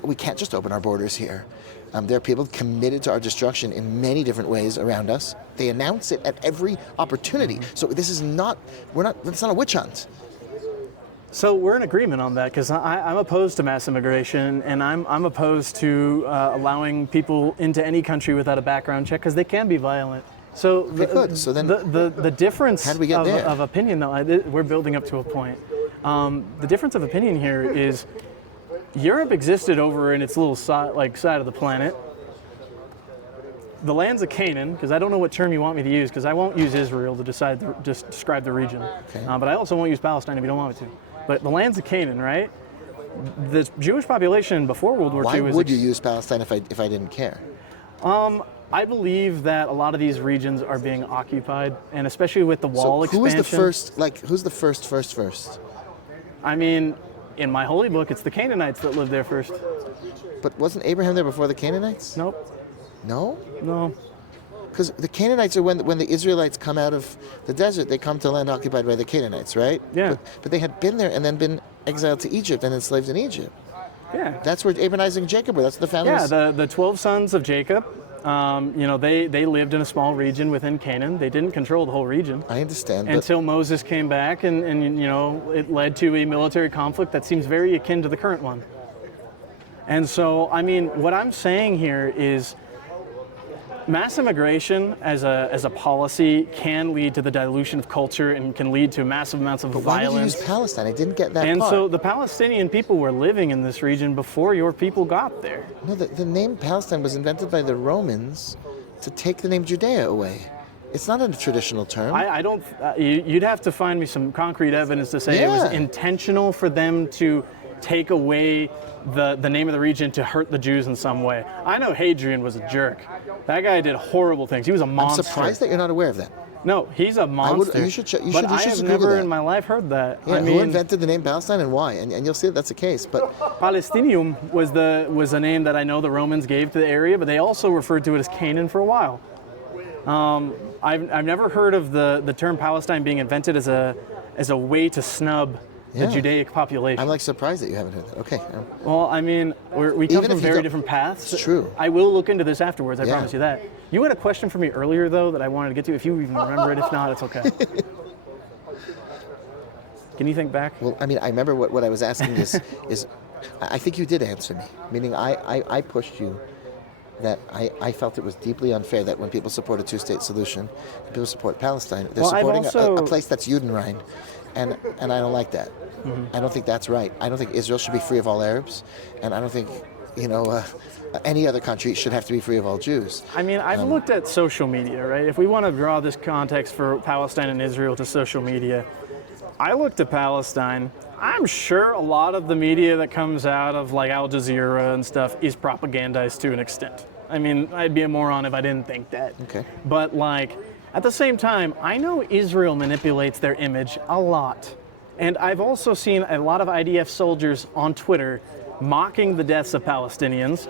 we can't just open our borders here. There are people committed to our destruction in many different ways around us. They announce it at every opportunity. So this is not, it's not a witch hunt. So we're in agreement on that because I'm opposed to mass immigration and I'm opposed to allowing people into any country without a background check because they can be violent. So the difference of opinion, though, we're building up to a point. The difference of opinion here is Europe existed over in its little side of the planet. The lands of Canaan, because I don't know what term you want me to use, because I won't use Israel to describe the region. Okay. But I also won't use Palestine if you don't want me to. But the lands of Canaan, right? The Jewish population before World War II was... Why would you use Palestine if I didn't care? I believe that a lot of these regions are being occupied, and especially with the wall expansion. Who's the first? I mean... In my holy book, it's the Canaanites that lived there first. But wasn't Abraham there before the Canaanites? Nope. No? No. Because the Canaanites are when the Israelites come out of the desert, they come to land occupied by the Canaanites, right? Yeah. But they had been there and then been exiled to Egypt and enslaved in Egypt. Yeah. That's where Abraham, Isaac, and Jacob were. That's the families. Yeah, the 12 sons of Jacob, they lived in a small region within Canaan. They didn't control the whole region. I understand. But Until Moses came back and it led to a military conflict that seems very akin to the current one. And so, I mean, what I'm saying here is mass immigration as a policy can lead to the dilution of culture and can lead to massive amounts of But why violence. did you use Palestine? I didn't get that And part. so the Palestinian people were living in this region before your people got there. No, the name Palestine was invented by the Romans to take the name Judea away. It's not a traditional term. I don't. You'd have to find me some concrete evidence to say it was Yeah. intentional for them to take away the name of the region to hurt the Jews in some way. I know Hadrian was a jerk. That guy did horrible things. He was a monster. I'm surprised that you're not aware of that. No, he's a monster. you should but I have Google never that. in my life heard that. Yeah, I mean, who invented the name Palestine and why? And you'll see that that's the case. But Palestinium was a name that I know the Romans gave to the area, but they also referred to it as Canaan for a while. I've never heard of the term Palestine being invented as a way to snub the Yeah. Judaic population. I'm like surprised that you haven't heard that. Okay. Well, I mean, we come Even from if you very don't- different paths. It's true. I will look into this afterwards, I Yeah. promise you that. You had a question for me earlier, though, that I wanted to get to. If you even remember it, if not, it's okay. Can you think back? Well, I mean, I remember what I was asking is I think you did answer me. Meaning I pushed you that I felt it was deeply unfair that when people support a two-state solution, people support Palestine, they're Well, I've supporting also- a place that's Judenrein. And I don't like that. I don't think that's right. I don't think Israel should be free of all Arabs, and I don't think, any other country should have to be free of all Jews. I mean, I've looked at social media, right? If we want to draw this context for Palestine and Israel to social media, I looked at Palestine. I'm sure a lot of the media that comes out of like Al Jazeera and stuff is propagandized to an extent. I mean, I'd be a moron if I didn't think that. Okay. But like, at the same time, I know Israel manipulates their image a lot. And I've also seen a lot of IDF soldiers on Twitter mocking the deaths of Palestinians.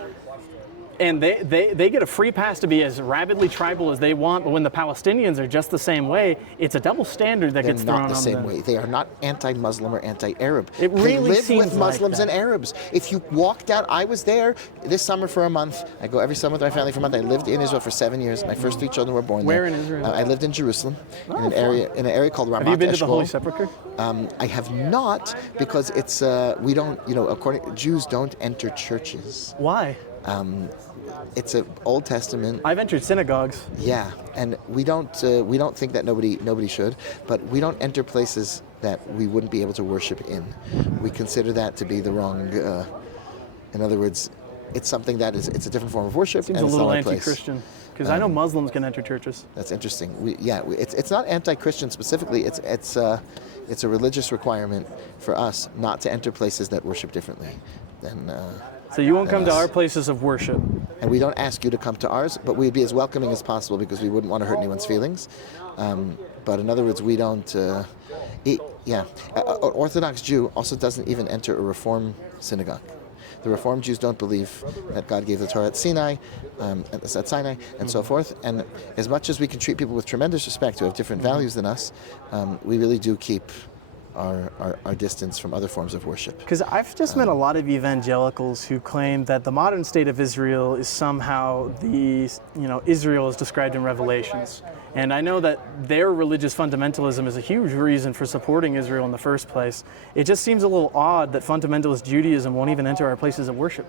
And they get a free pass to be as rabidly tribal as they want, but when the Palestinians are just the same way, it's a double standard that They're gets thrown not the on same them. way. They are not anti-Muslim or anti-Arab. It They really live seems with Muslims like and Arabs. If you walked out, I was there this summer for a month. I go every summer with my family for a month. I lived in Israel for 7 years. My first 3 children were born Where there. in Israel? I lived in Jerusalem, in an fun. area called Ramat Have you been to the Holy Eshkol. Sepulchre? I have not, because it's we don't, according Jews don't enter churches. Why? It's an Old Testament. I've entered synagogues. Yeah, and we don't think that nobody should, but we don't enter places that we wouldn't be able to worship in. We consider that to be the wrong. In other words, it's something that it's a different form of worship. Seems and a it's little not our place. anti-Christian. Because I know Muslims can enter churches. That's interesting. It's not anti-Christian specifically. It's a religious requirement for us not to enter places that worship differently than. So you won't than come to us. our places of worship. And we don't ask you to come to ours, but we'd be as welcoming as possible because we wouldn't want to hurt anyone's feelings. But in other words, we don't. Orthodox Jew also doesn't even enter a Reform synagogue. The Reform Jews don't believe that God gave the Torah at Sinai, at Sinai, and so forth. And as much as we can treat people with tremendous respect who have different values than us, we really do keep our distance from other forms of worship. Because I've just met a lot of evangelicals who claim that the modern state of Israel is somehow Israel is described in Revelations. And I know that their religious fundamentalism is a huge reason for supporting Israel in the first place. It just seems a little odd that fundamentalist Judaism won't even enter our places of worship.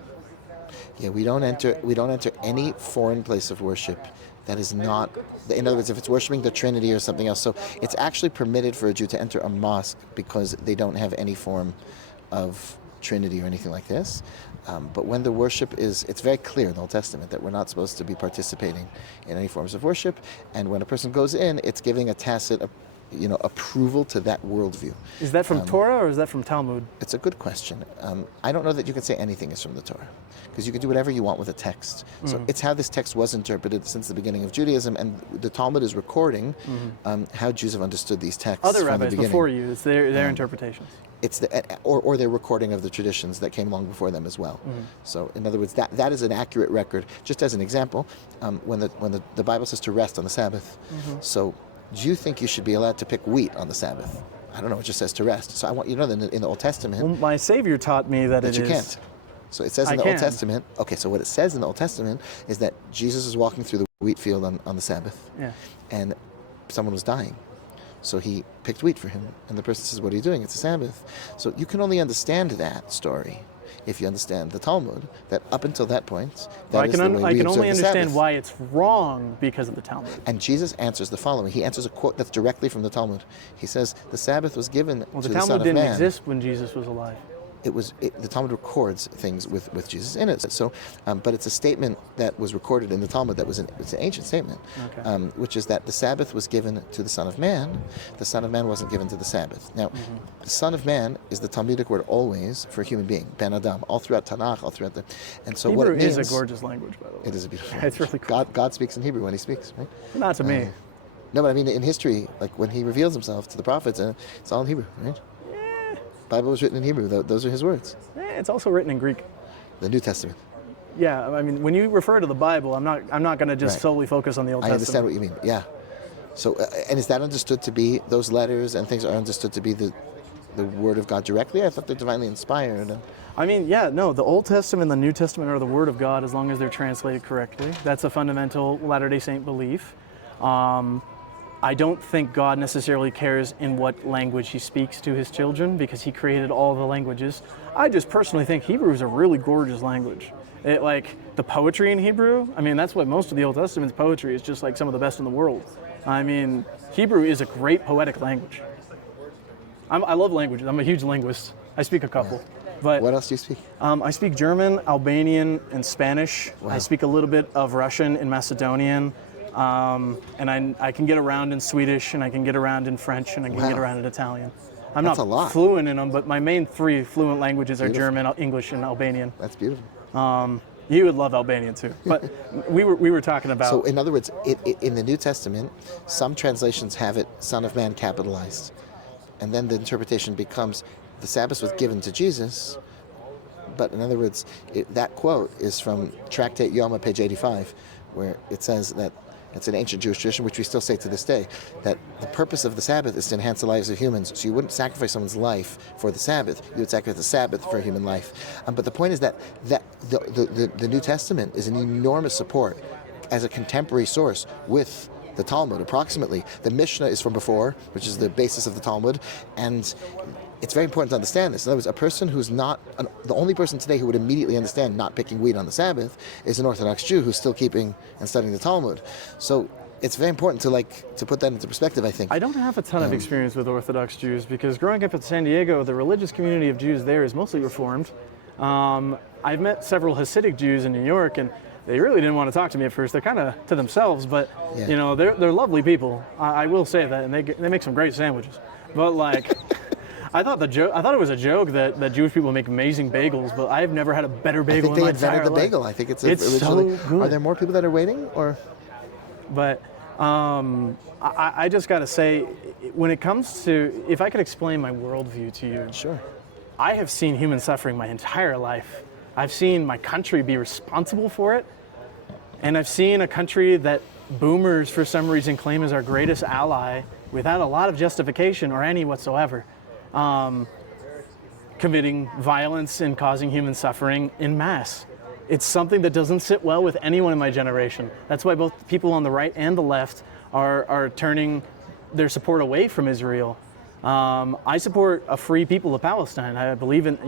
Yeah, we don't enter any foreign place of worship that is not, in other words, if it's worshiping the Trinity or something else. So it's actually permitted for a Jew to enter a mosque because they don't have any form of Trinity or anything like this. But when the worship it's very clear in the Old Testament that we're not supposed to be participating in any forms of worship. And when a person goes in, it's giving a tacit, approval to that worldview. Is that from Torah or is that from Talmud? It's a good question. I don't know that you can say anything is from the Torah, because you can do whatever you want with a text. So it's how this text was interpreted since the beginning of Judaism, and the Talmud is recording how Jews have understood these texts Other from the rabbis beginning. before you, it's their interpretations. It's or their recording of the traditions that came long before them as well. So in other words, that is an accurate record. Just as an example, when the Bible says to rest on the Sabbath, so do you think you should be allowed to pick wheat on the Sabbath? I don't know. It just says to rest. So I want you to know that in the Old Testament, Well, my Savior taught me that you can't. So it says in the Old Testament. Okay, so what it says in the Old Testament is that Jesus is walking through the wheat field on the Sabbath, and someone was dying. So he picked wheat for him, and the person says, "What are you doing? It's a Sabbath." So you can only understand that story if you understand the Talmud. That up until that point, I can only understand Sabbath. why it's wrong because of the Talmud. And Jesus answers the following. He answers a quote that's directly from the Talmud. He says, "The Sabbath was given to the Son of Man." The Talmud didn't exist when Jesus was alive. The Talmud records things with Jesus in it. So, but it's a statement that was recorded in the Talmud it's an ancient statement, which is that the Sabbath was given to the Son of Man. The Son of Man wasn't given to the Sabbath. Now, the Son of Man is the Talmudic word always for human being, Ben Adam, all throughout Tanakh, all throughout and so Hebrew what it means is a gorgeous language, by the way. It is a beautiful It's really cool. God speaks in Hebrew when he speaks, right? Not to me. No, but I mean in history, like when he reveals himself to the prophets, it's all in Hebrew, right? Bible was written in Hebrew. Those are his words. It's also written in Greek. The New Testament. Yeah, I mean, when you refer to the Bible, I'm not going to just solely focus on the Old I Testament. understand what you mean. Yeah. So, and is that understood to be those letters and things are understood to be the Word of God directly? I thought they're divinely inspired. I mean, the Old Testament and the New Testament are the Word of God as long as they're translated correctly. That's a fundamental Latter-day Saint belief. I don't think God necessarily cares in what language he speaks to his children because he created all the languages. I just personally think Hebrew is a really gorgeous language. Like the poetry in Hebrew, I mean, that's what most of the Old Testament's poetry is, just like some of the best in the world. I mean, Hebrew is a great poetic language. I love languages. I'm a huge linguist. I speak a couple. But what else do you speak? I speak German, Albanian, and Spanish. Wow. I speak a little bit of Russian and Macedonian. And I can get around in Swedish, and I can get around in French, and I can get around in Italian. I'm That's not a lot. fluent in them, but my main 3 fluent languages are German, English, and Albanian. That's beautiful. You would love Albanian too. But we were talking about. So in other words, in the New Testament, some translations have it Son of Man capitalized, and then the interpretation becomes the Sabbath was given to Jesus. But in other words, that quote is from Tractate Yoma, page 85, where it says that. It's an ancient Jewish tradition, which we still say to this day, that the purpose of the Sabbath is to enhance the lives of humans. So you wouldn't sacrifice someone's life for the Sabbath. You would sacrifice the Sabbath for human life. But the point is that the New Testament is an enormous support as a contemporary source with the Talmud, approximately. The Mishnah is from before, which is the basis of the Talmud, and it's very important to understand this. In other words, a person who's not, the only person today who would immediately understand not picking wheat on the Sabbath is an Orthodox Jew who's still keeping and studying the Talmud. So it's very important to put that into perspective, I think. I don't have a ton of experience with Orthodox Jews because growing up in San Diego, the religious community of Jews there is mostly Reformed. I've met several Hasidic Jews in New York, and they really didn't want to talk to me at first. They're kind of to themselves, but they're lovely people. I will say that, and they make some great sandwiches. But like, I thought it was a joke that Jewish people make amazing bagels, but I've never had a better bagel in my entire life. I think they invented the bagel. I think it's so good. Are there more people that are waiting, or? But I just got to say, when it comes to, if I could explain my worldview to you, sure. I have seen human suffering my entire life. I've seen my country be responsible for it, and I've seen a country that boomers for some reason claim is our greatest ally without a lot of justification or any whatsoever, committing violence and causing human suffering en masse. It's something that doesn't sit well with anyone in my generation. That's why both people on the right and the left are turning their support away from Israel. I support a free people of Palestine. I believe in,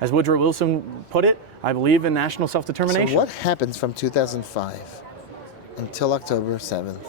as Woodrow Wilson put it, I believe in national self-determination. So what happens from 2005 until October 7th?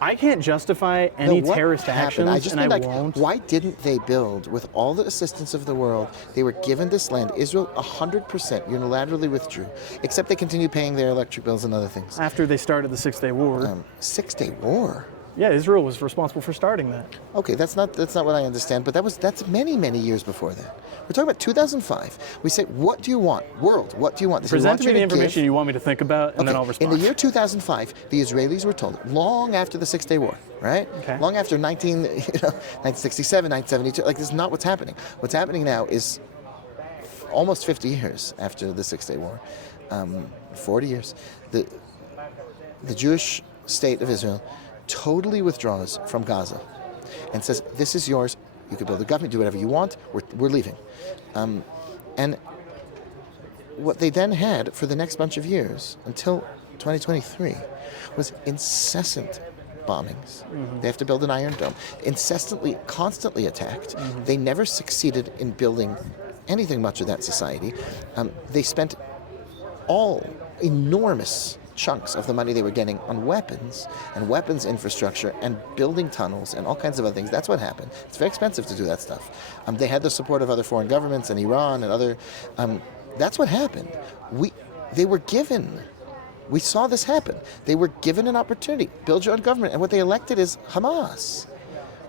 I can't justify any terrorist actions, and I won't. Why didn't they build, with all the assistance of the world, they were given this land, Israel 100% unilaterally withdrew, except they continue paying their electric bills and other things. After they started the 6-Day War. 6-Day War? Yeah, Israel was responsible for starting that. Okay, that's not what I understand, but that's many years before that. We're talking about 2005. We say, what do you want? World, what do you want? They say, Present "We me want the you to information give." you want me to think about, and then I'll In respond. the year 2005, the Israelis were told, long after the Six-Day War, right? Okay. Long after 1967, 1972, like this is not what's happening. What's happening now is almost 50 years after the Six-Day War, 40 years, the Jewish state of Israel totally withdraws from Gaza and says, this is yours, you can build a government, do whatever you want, we're leaving. And what they then had for the next bunch of years, until 2023, was incessant bombings. They have to build an Iron Dome. Incessantly, constantly attacked. They never succeeded in building anything much of that society. They spent all enormous chunks of the money they were getting on weapons and weapons infrastructure and building tunnels and all kinds of other things. That's what happened. It's very expensive to do that stuff. They had the support of other foreign governments and Iran and other... that's what happened. They were given... We saw this happen. They were given an opportunity. Build your own government. And what they elected is Hamas.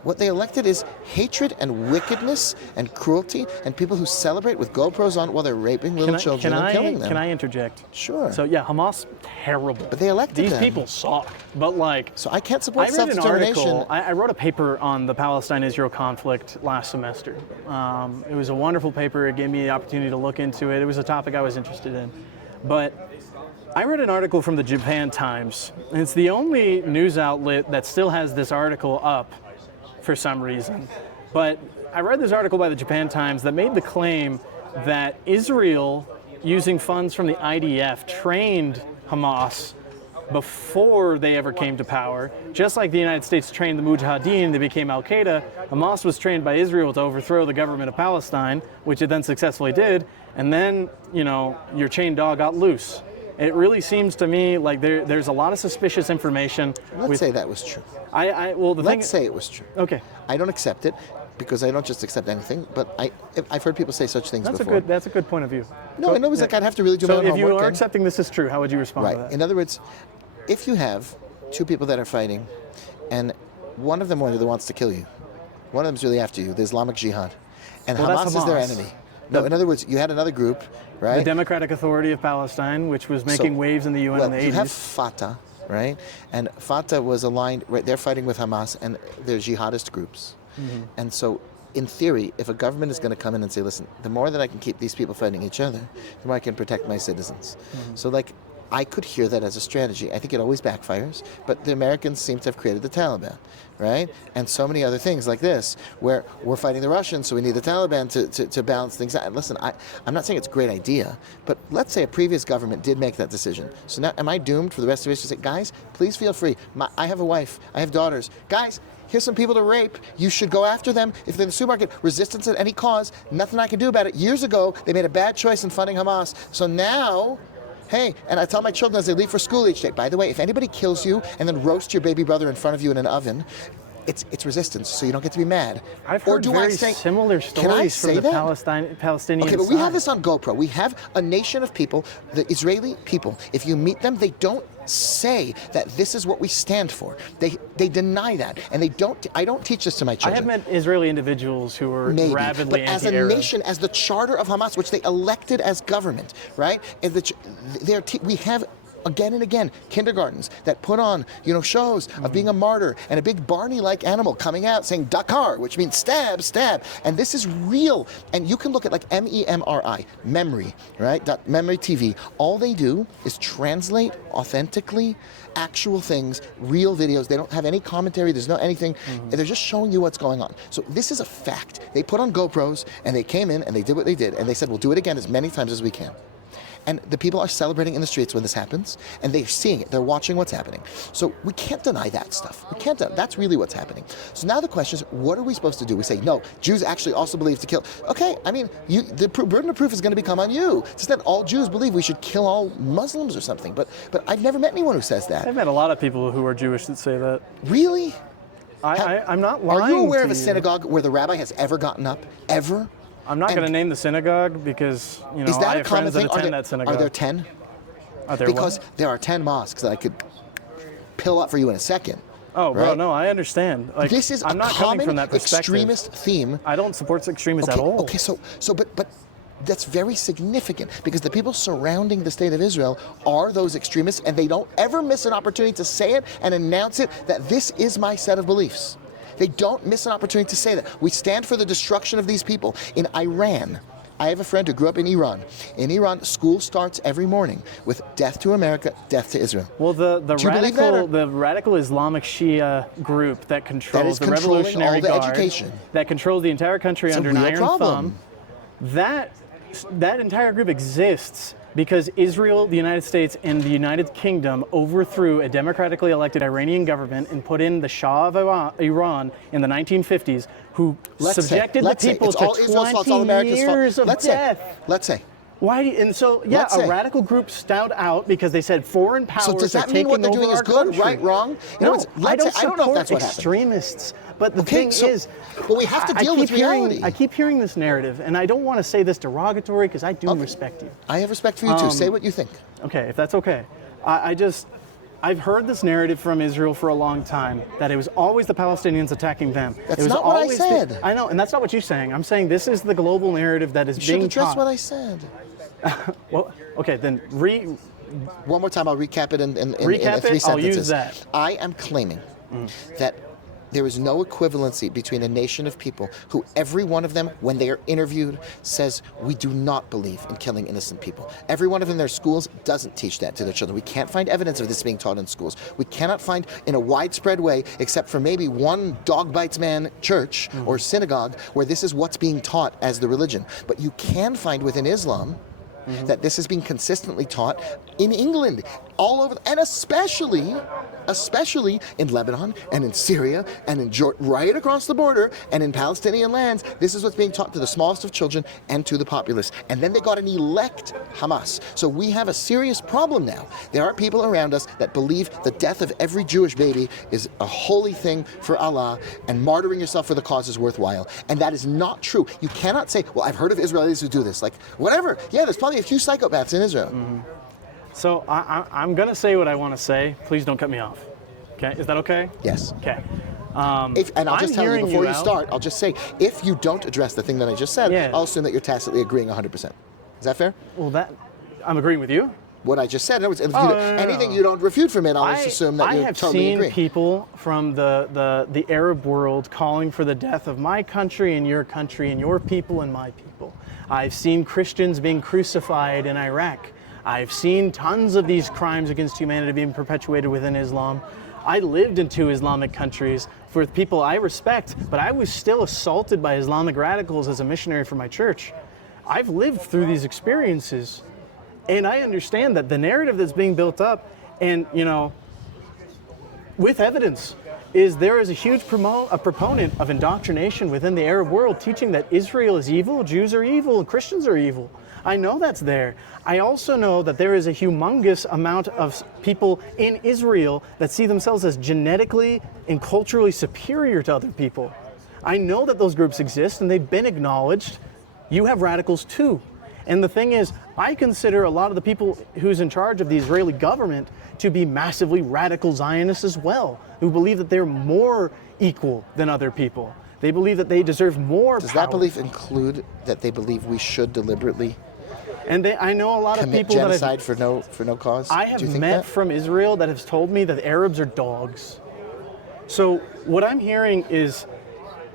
What they elected is hatred and wickedness and cruelty and people who celebrate with GoPros on while they're raping little children and killing them. Can I interject? Sure. So yeah, Hamas, terrible. But they elected These them. people suck. But like... So I can't support I read an self-determination. article, I wrote a paper on the Palestine-Israel conflict last semester. It was a wonderful paper. It gave me the opportunity to look into it. It was a topic I was interested in. But I read an article from the Japan Times, and it's the only news outlet that still has this article up for some reason. But I read this article by the Japan Times that made the claim that Israel, using funds from the IDF, trained Hamas before they ever came to power. Just like the United States trained the Mujahideen, they became Al-Qaeda, Hamas was trained by Israel to overthrow the government of Palestine, which it then successfully did, and then, your chained dog got loose. It really seems to me like there's a lot of suspicious information. Let's say that was true. Let's say it was true. Okay. I don't accept it because I don't just accept anything, but I've heard people say such things before. That's a good point of view. No, in other words, like I'd have to really do my own homework. So if you are and- accepting this is true, how would you respond to Right. that? In other words, if you have two people that are fighting and one of them really wants to kill you, one of them's really after you, the Islamic Jihad, and Well, Hamas that's is their Hamas. enemy. No, in other words, you had another group, right? The Democratic Authority of Palestine, which was making waves in the UN in the 80s. You have Fatah, right? And Fatah was aligned, right? They're fighting with Hamas and they're jihadist groups. And so, in theory, if a government is going to come in and say, listen, the more that I can keep these people fighting each other, the more I can protect my citizens. So, I could hear that as a strategy. I think it always backfires, but the Americans seem to have created the Taliban, right? And so many other things like this, where we're fighting the Russians, so we need the Taliban to balance things out. And listen, I'm not saying it's a great idea, but let's say a previous government did make that decision. So now, am I doomed for the rest of us to say, guys, please feel free. I have a wife, I have daughters. Guys, here's some people to rape. You should go after them. If they're in the supermarket, resistance at any cause, nothing I can do about it. Years ago, they made a bad choice in funding Hamas. So now... Hey, and I tell my children as they leave for school each day, by the way, if anybody kills you and then roasts your baby brother in front of you in an oven, it's resistance, so you don't get to be mad. I've heard similar stories from the Palestinian Okay, but we side. have this on GoPro. We have a nation of people, the Israeli people. If you meet them, they don't say that this is what we stand for. They deny that, and I don't teach this to my children. I have met Israeli individuals who are Maybe, rabidly but as a anti-Arab. nation, as the charter of Hamas, which they elected as government, right? We have again and again kindergartens that put on, shows of being a martyr and a big Barney-like animal coming out saying Dakar, which means stab, stab. And this is real. And you can look at MEMRI, memory, right? Memory TV. All they do is translate authentically actual things, real videos. They don't have any commentary. There's no anything. They're just showing you what's going on. So this is a fact. They put on GoPros and they came in and they did what they did. And they said, we'll do it again as many times as we can. And the people are celebrating in the streets when this happens, and they're seeing it. They're watching what's happening. So we can't deny that stuff. We can't. That's really what's happening. So now the question is, what are we supposed to do? We say, no, Jews actually also believe to kill. Okay, I mean, the burden of proof is going to become on you. It's not that all Jews believe we should kill all Muslims or something. But I've never met anyone who says that. I've met a lot of people who are Jewish that say that. Really? I'm not lying. Are you aware to of a synagogue where the rabbi has ever gotten up? Ever? I'm not going to name the synagogue because, is that I a have common friends that thing? attend that synagogue. Are there 10? Are there Because what? there are 10 mosques that I could pill up for you in a second. Oh, bro, right? no, I understand. Like, This is I'm a not coming from common that perspective. extremist theme. I don't support extremists at all. Okay, but that's very significant because the people surrounding the state of Israel are those extremists, and they don't ever miss an opportunity to say it and announce it that this is my set of beliefs. They don't miss an opportunity to say that. We stand for the destruction of these people. In Iran, I have a friend who grew up in Iran. In Iran, school starts every morning with death to America, death to Israel. Well, the Do you believe that, or- radical Islamic Shia group that controls the controlling Revolutionary all the Guard, education. that controls the entire country It's a under an real iron problem. thumb, that entire group exists because Israel, the United States, and the United Kingdom overthrew a democratically elected Iranian government and put in the Shah of Iran in the 1950s, who subjected the people to 20 years of death. Let's say. Why? And so, yeah, a radical group stout out because they said foreign powers So does are that taking mean what they're over doing is our good, country. right, wrong? No, I don't I don't know if that's what happened. extremists. But the thing is, well, we have to deal with reality. I keep hearing this narrative, and I don't want to say this derogatory because I do respect you. I have respect for you too. Say what you think. Okay, if that's okay. I've heard this narrative from Israel for a long time, that it was always the Palestinians attacking them. That's it was not what I always said. I know, and that's not what you're saying. I'm saying this is the global narrative that is You should being address taught. what I said. Well, okay, then One more time, I'll recap it in 3 sentences. I'll use that. I am claiming that there is no equivalency between a nation of people who every one of them, when they are interviewed, says, we do not believe in killing innocent people. Every one of them in their schools doesn't teach that to their children. We can't find evidence of this being taught in schools. We cannot find in a widespread way, except for maybe one dog bites man church or synagogue, where this is what's being taught as the religion. But you can find within Islam that this is being consistently taught in England, all over, and especially in Lebanon and in Syria and in Jordan, right across the border, and in Palestinian lands. This is what's being taught to the smallest of children and to the populace. And then they got an elect Hamas. So we have a serious problem now. There are people around us that believe the death of every Jewish baby is a holy thing for Allah, and martyring yourself for the cause is worthwhile. And that is not true. You cannot say, well, I've heard of Israelis who do this. Like, whatever. Yeah, there's probably a few psychopaths in Israel. So I'm going to say what I want to say. Please don't cut me off. Okay? Is that okay? Yes. Okay. And I'll just tell you before you start, I'll just say, if you don't address the thing that I just said, Yeah. I'll assume that you're tacitly agreeing 100%. Is that fair? Well, I'm agreeing with you. What I just said. In other words, if No. anything you don't refute from it, I'll just assume that you totally agree. I have seen people from the Arab world calling for the death of my country and your people and my people. I've seen Christians being crucified in Iraq. I've seen tons of these crimes against humanity being perpetuated within Islam. I lived in 2 Islamic countries for people I respect, but I was still assaulted by Islamic radicals as a missionary for my church. I've lived through these experiences, and I understand that the narrative that's being built up, and with evidence, is there is a huge proponent of indoctrination within the Arab world, teaching that Israel is evil, Jews are evil, and Christians are evil. I know that's there. I also know that there is a humongous amount of people in Israel that see themselves as genetically and culturally superior to other people. I know that those groups exist and they've been acknowledged. You have radicals too. And the thing is, I consider a lot of the people who's in charge of the Israeli government to be massively radical Zionists as well, who believe that they're more equal than other people. They believe that they deserve more Does power. that belief include that they believe we should deliberately And I know a lot of commit people genocide for no cause? I Do have you think met that? from Israel that has told me that Arabs are dogs. So what I'm hearing is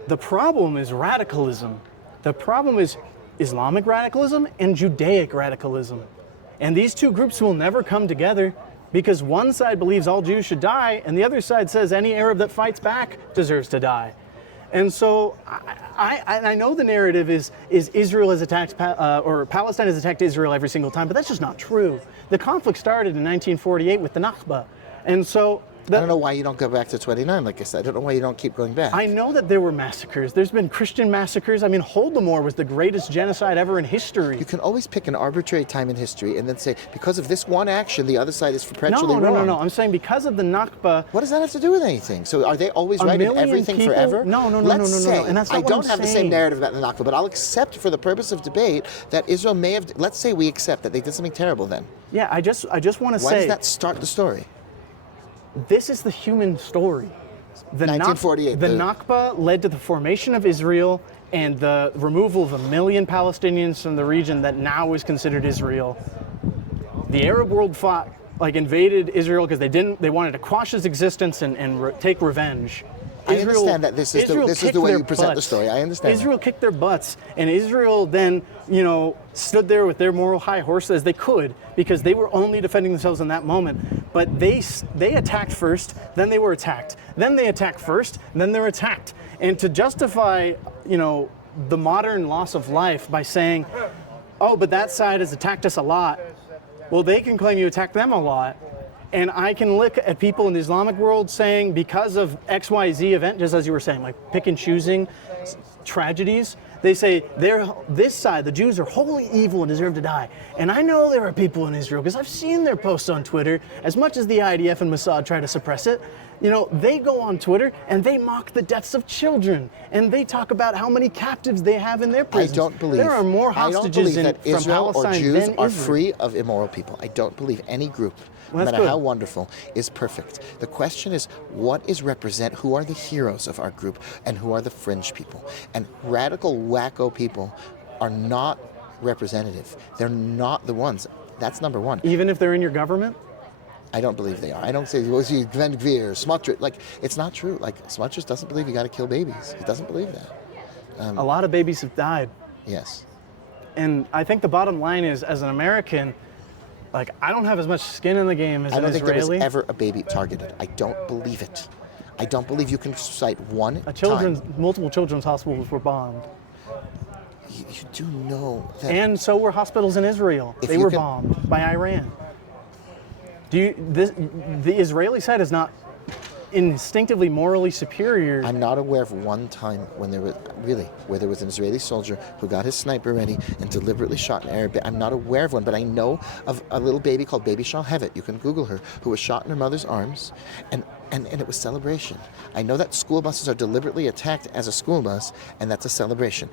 the problem is radicalism. The problem is Islamic radicalism and Judaic radicalism. And these two groups will never come together because one side believes all Jews should die and the other side says any Arab that fights back deserves to die. And so I know the narrative is Israel has attacked, or Palestine has attacked Israel every single time, but that's just not true. The conflict started in 1948 with the Nakba. And so I don't know why you don't go back to 29, like I said. I don't know why you don't keep going back. I know that there were massacres. There's been Christian massacres. I mean, Holodomor was the greatest genocide ever in history. You can always pick an arbitrary time in history and then say, because of this one action, the other side is perpetually wrong. No. I'm saying because of the Nakba. What does that have to do with anything? So are they always right in everything people, forever? No. Let's say, And that's not I what don't I'm have the saying. same narrative about the Nakba, but I'll accept for the purpose of debate that Israel may have, let's say we accept that they did something terrible then. Yeah, I just want to say. Why does that start the story? This is the human story. 1948. The Nakba led to the formation of Israel and the removal of 1 million Palestinians from the region that now is considered Israel. The Arab world invaded Israel because they wanted to quash its existence and take revenge. I understand that this is the way you present the story. I understand. Israel kicked their butts, and Israel then, stood there with their moral high horse as they could, because they were only defending themselves in that moment. But they attacked first, then they were attacked. Then they attacked first, then they were attacked. And to justify, the modern loss of life by saying, oh, but that side has attacked us a lot. Well, they can claim you attacked them a lot. And I can look at people in the Islamic world saying, because of XYZ event, just as you were saying, like pick and choosing tragedies, they say this side, the Jews, are wholly evil and deserve to die. And I know there are people in Israel, because I've seen their posts on Twitter, as much as the IDF and Mossad try to suppress it. They go on Twitter and they mock the deaths of children, and they talk about how many captives they have in their prisons. I don't believe there are more hostages that from Israel Palestine or Jews than are Israel. free of immoral people. I don't believe any group, no matter how wonderful, is perfect. The question is, who are the heroes of our group, and who are the fringe people? And radical, wacko people are not representative. They're not the ones. That's number one. Even if they're in your government? I don't believe they are. I don't say, well, see, Glenn Gvir, Smotrich. It's not true. Smotrich doesn't believe you got to kill babies. He doesn't believe that. A lot of babies have died. Yes. And I think the bottom line is, as an American, I don't have as much skin in the game as an Israeli. I don't think there was ever a baby targeted. I don't believe it. I don't believe you can cite one time. Multiple children's hospitals were bombed. You do know that. And so were hospitals in Israel. They were bombed by Iran. The Israeli side is not instinctively morally superior. I'm not aware of one time where there was an Israeli soldier who got his sniper ready and deliberately shot an Arab. I'm not aware of one, but I know of a little baby called Baby Shalhevet. You can Google her, who was shot in her mother's arms, and it was celebration. I know that school buses are deliberately attacked as a school bus, and that's a celebration.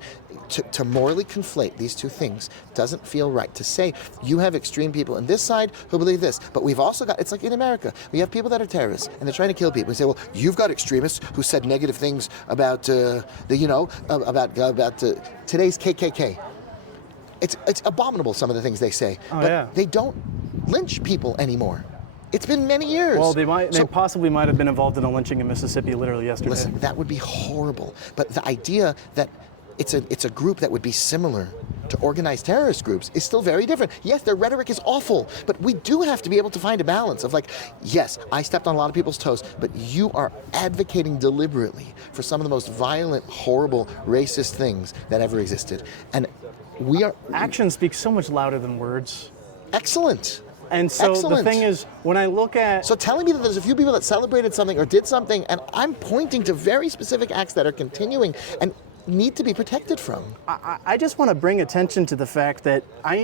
To morally conflate these two things doesn't feel right. To say you have extreme people on this side who believe this, but we've also got, it's like in America, we have people that are terrorists and they're trying to kill people. We say, well, you've got extremists who said negative things about today's KKK. It's abominable, some of the things they say. But they don't lynch people anymore. It's been many years. Well, they possibly might have been involved in a lynching in Mississippi literally yesterday. Listen, that would be horrible. But the idea that it's a group that would be similar to organized terrorist groups is still very different. Yes, their rhetoric is awful, but we do have to be able to find a balance of yes, I stepped on a lot of people's toes, but you are advocating deliberately for some of the most violent, horrible, racist things that ever existed. And action speaks so much louder than words. Excellent. And so the thing is, when I look at... So telling me that there's a few people that celebrated something or did something, and I'm pointing to very specific acts that are continuing and need to be protected from. I just want to bring attention to the fact that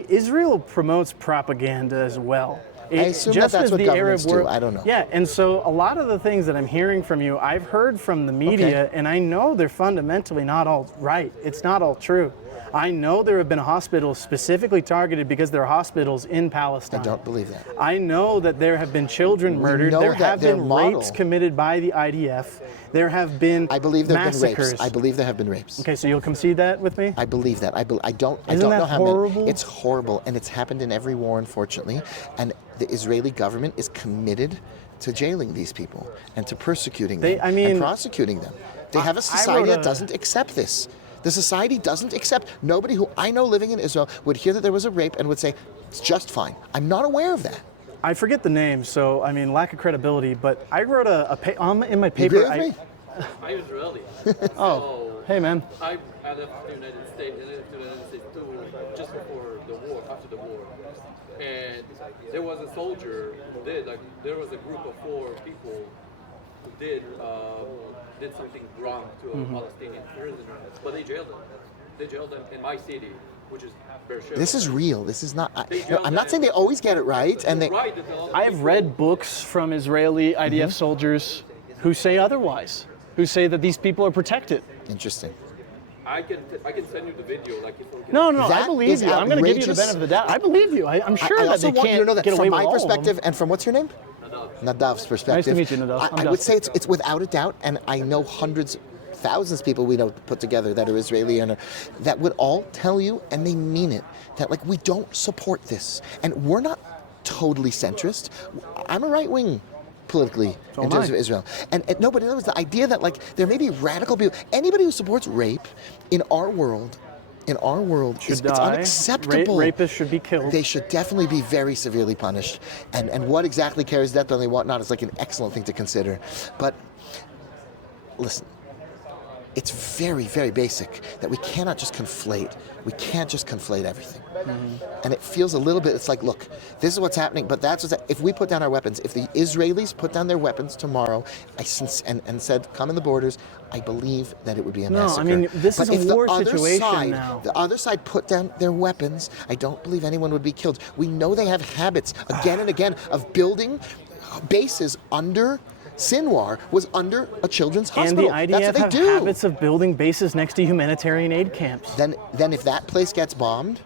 Israel promotes propaganda as well. I assume that's what governments do. I don't know. Yeah, and so a lot of the things that I'm hearing from you, I've heard from the media, and I know they're fundamentally not all right. It's not all true. I know there have been hospitals specifically targeted because there are hospitals in Palestine. I don't believe that. I know that there have been children murdered. There have been rapes committed by the IDF. There have been I believe there have massacres. been rapes. I believe there have been rapes. Okay, so you'll concede that with me? I believe that. I don't know how many. It's horrible, and it's happened in every war, unfortunately. And the Israeli government is committed to jailing these people and to persecuting them and prosecuting them. They have a society that doesn't accept this. The society doesn't accept. Nobody who I know living in Israel would hear that there was a rape and would say, it's just fine. I'm not aware of that. I forget the name, so lack of credibility, but I wrote in my paper. You agree with me? I'm Israeli. Oh, hey man. I left the United States too, just before the war, after the war. And there was a soldier who did, there was a group of 4 people who did something wrong to a Palestinian prisoner, but they jailed them. They jailed them in my city, which is Beersheba. This is real. This is not. I'm not saying they always get it right, and I have read books from Israeli IDF soldiers who say otherwise, who say that these people are protected. Interesting. I can send you the video. No, I believe you. I'm going to give you the benefit of the doubt. I believe you. I'm sure that they can't get away with all of them. From my perspective, and from what's your name? Nadav's perspective. Nice to meet you, Nadav. I would say it's without a doubt, and I know hundreds, thousands of people we know put together that are Israeli and that would all tell you, and they mean it, that like we don't support this, and we're not totally centrist. I'm a right wing politically in terms of Israel, and no, but in other words, the idea that like there may be radical people, anybody who supports rape in our world. It's unacceptable. Rapists should be killed. They should definitely be very severely punished. And what exactly carries death penalty and what not is like an excellent thing to consider. But listen, it's very, very basic that we cannot just conflate. We can't just conflate everything. And it feels a little bit, it's like, look, this is what's happening, but that's what's, if we put down our weapons, if the Israelis put down their weapons tomorrow and said, come in the borders, I believe that it would be a massacre. No, I mean, this but is if a war the other situation side, now. The other side put down their weapons, I don't believe anyone would be killed. We know they have habits, again and again, of building bases under Sinwar was under a children's hospital. And the IDF have habits of building bases next to humanitarian aid camps. Then if that place gets bombed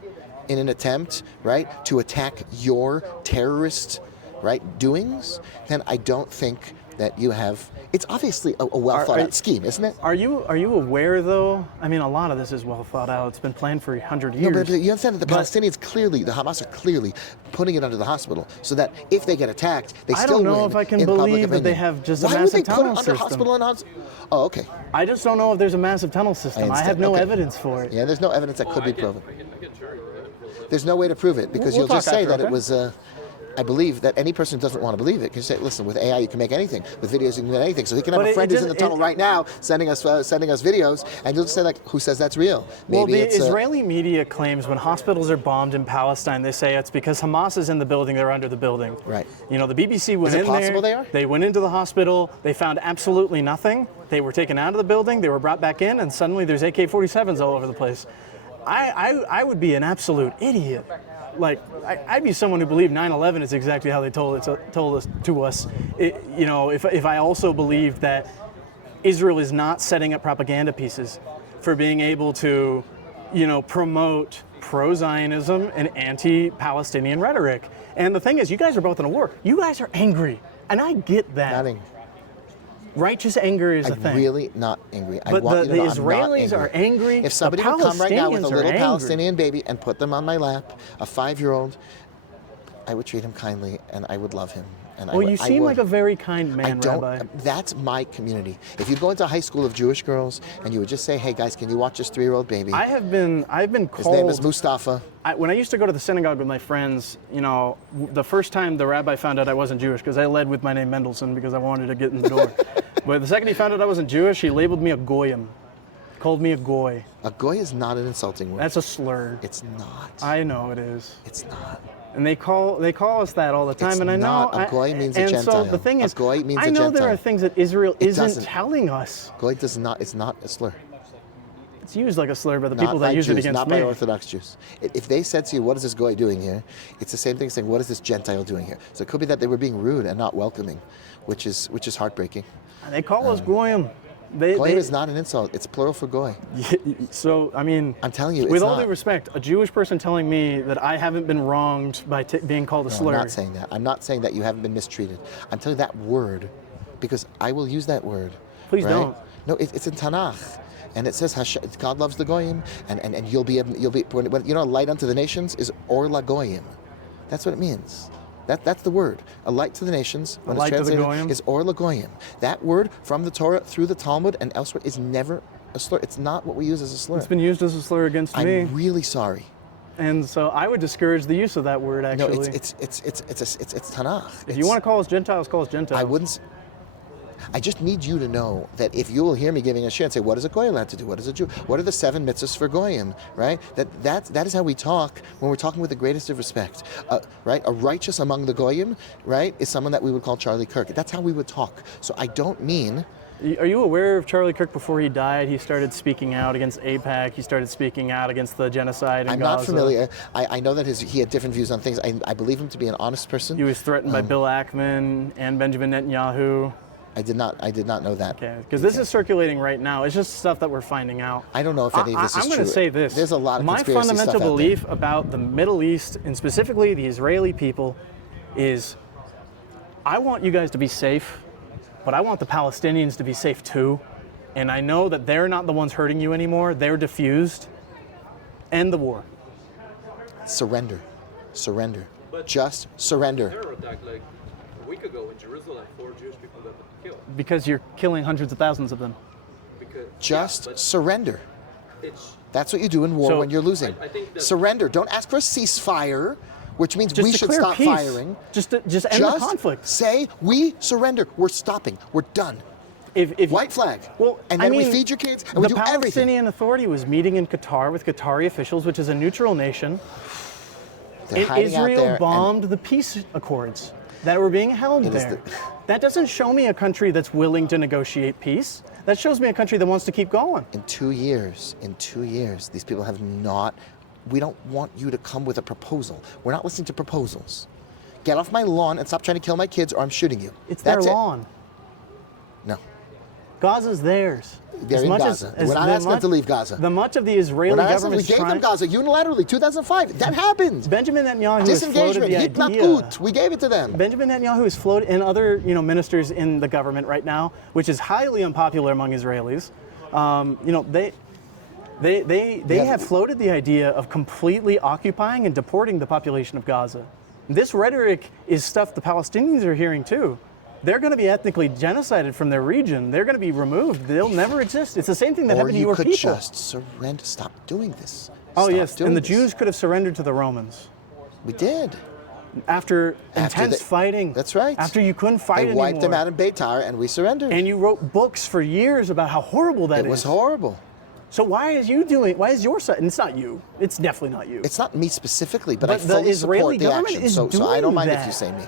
in an attempt, right, to attack your terrorist, right, doings, then I don't think that you have. It's obviously a well thought out scheme, isn't it? Are you aware though? I mean, a lot of this is well thought out. It's been planned for 100 years. No, but you understand that the Palestinians clearly, the Hamas are clearly putting it under the hospital, so that if they get attacked, they still win. I don't know if I can believe that they have just a massive tunnel system. Why would they put it under hospital and Oh, okay. I just don't know if there's a massive tunnel system. I have no evidence for it. Yeah, there's no evidence that could be proven. There's no way to prove it because you'll just say that it was. I believe that any person who doesn't want to believe it can say, listen, with AI you can make anything. With videos you can make anything. So he can have a friend who's in the tunnel right now sending us videos, and you'll just say, like, who says that's real? Maybe well, the Israeli media claims when hospitals are bombed in Palestine, they say it's because Hamas is in the building, they're under the building. Right. You know, the BBC went in there. They went into the hospital. They found absolutely nothing. They were taken out of the building. They were brought back in, and suddenly there's AK-47s all over the place. I would be an absolute idiot. Like, I'd be someone who believed 9/11 is exactly how they told us to us. You know, if I also believed that Israel is not setting up propaganda pieces for being able to, you know, promote pro-Zionism and anti-Palestinian rhetoric. And the thing is, you guys are both in a war. You guys are angry, and I get that. Not angry. Righteous anger is a thing. I'm really not angry. But the Israelis are angry. If somebody would come right now with a little Palestinian baby and put them on my lap, a 5-year-old, I would treat him kindly and I would love him. And well, you seem like a very kind man, Rabbi. That's my community. If you go into a high school of Jewish girls and you would just say, hey guys, can you watch this 3-year-old baby? I've been called. His name is Mustafa. When I used to go to the synagogue with my friends, you know, the first time the rabbi found out I wasn't Jewish, because I led with my name Mendelsohn because I wanted to get in the door. But the second he found out I wasn't Jewish, he labeled me a goyim. Called me a goy. A goy is not an insulting word. That's a slur. It's not. I know it is. It's not. And they call us that all the time, it's and I know. Not. A goy means a Gentile. And so the thing is, a goy means I know there are things that Israel isn't telling us. Goy does not. It's not a slur. It's used like a slur by the people that use it against me. Not by Orthodox Jews. If they said to you, "What is this goy doing here?" It's the same thing as saying, "What is this Gentile doing here?" So it could be that they were being rude and not welcoming, which is heartbreaking. And they call us goyim. Goyim is not an insult. It's plural for goy. So, I mean, I'm telling you, with all due respect, a Jewish person telling me that I haven't been wronged by being called a slur. I'm not saying that. I'm not saying that you haven't been mistreated. I'm telling you that word, because I will use that word. Please don't. No, it's in Tanakh. And it says God loves the goyim, and you'll be when you know, light unto the nations is or la goyim. That's what it means. That's the word. A light to the nations, when it's translated, is or la goyim. That word from the Torah through the Talmud and elsewhere is never a slur. It's not what we use as a slur. It's been used as a slur against me. I'm really sorry. And so I would discourage the use of that word. Actually, no, it's Tanakh. If you want to call us Gentiles, call us Gentiles. I wouldn't. I just need you to know that if you will hear me giving a share and say, what is a goy allowed to do? What is a Jew? What are the 7 mitzvahs for goyim? Right? That is how we talk when we're talking with the greatest of respect. Right? A righteous among the goyim, right, is someone that we would call Charlie Kirk. That's how we would talk. So I don't mean. Are you aware of Charlie Kirk? Before he died, he started speaking out against AIPAC. He started speaking out against the genocide in Gaza. I'm not familiar. I know that he had different views on things. I believe him to be an honest person. He was threatened by Bill Ackman and Benjamin Netanyahu. I did not know that. Okay, because this is circulating right now. It's just stuff that we're finding out. I don't know if any of this is true. I'm going to say this. There's a lot of conspiracy My fundamental stuff out belief there. about the Middle East, and specifically the Israeli people, is I want you guys to be safe, but I want the Palestinians to be safe too. And I know that they're not the ones hurting you anymore. They're diffused. End the war. Surrender. Surrender. But Just surrender. terror attack like a week ago in Jerusalem, 4 Jewish people got killed. Because you're killing hundreds of thousands of them. Because Just but surrender. it's That's what you do in war So, when you're losing. I think that- Surrender. Don't ask for a ceasefire, which means Just we should declare stop peace. firing. Just end the conflict. Say, we surrender. We're stopping. We're done. If White flag. Well, and I then we mean, feed your kids and we the do everything. Palestinian Authority was meeting in Qatar with Qatari officials, which is a neutral nation. They're And hiding out Israel there bombed the peace accords that were being held It is there. That doesn't show me a country that's willing to negotiate peace. That shows me a country that wants to keep going. in 2 years, these people have not, we don't want you to come with a proposal. We're not listening to proposals. Get off my lawn and stop trying to kill my kids or I'm shooting you. It's That's their it. lawn. No. Gaza's theirs. They're in Gaza. We're not asking them to leave Gaza. The much of the We're Israeli not asking them, government we is gave them trying. Gaza unilaterally, 2005. That happened. Benjamin Netanyahu has floated Disengagement, the idea. Hitnakut. We gave it to them. Benjamin Netanyahu has floated, and other ministers in the government right now, which is highly unpopular among Israelis. They have floated the idea of completely occupying and deporting the population of Gaza. This rhetoric is stuff the Palestinians are hearing too. They're going to be ethnically genocided from their region. They're going to be removed. They'll never exist. It's the same thing that Or happened to you your could people. just surrender. Stop doing this. Oh Stop yes, doing and the this. Jews could have surrendered to the Romans We did. after intense they- fighting. That's right. After you couldn't fight They anymore. wiped them out in Beitar and we surrendered. And you wrote books for years about how horrible that is. It was horrible. So why is your side? And it's not you. It's definitely not you. It's not me specifically, but I But the fully Israeli support the government action. is So I doing don't mind if that. you say me.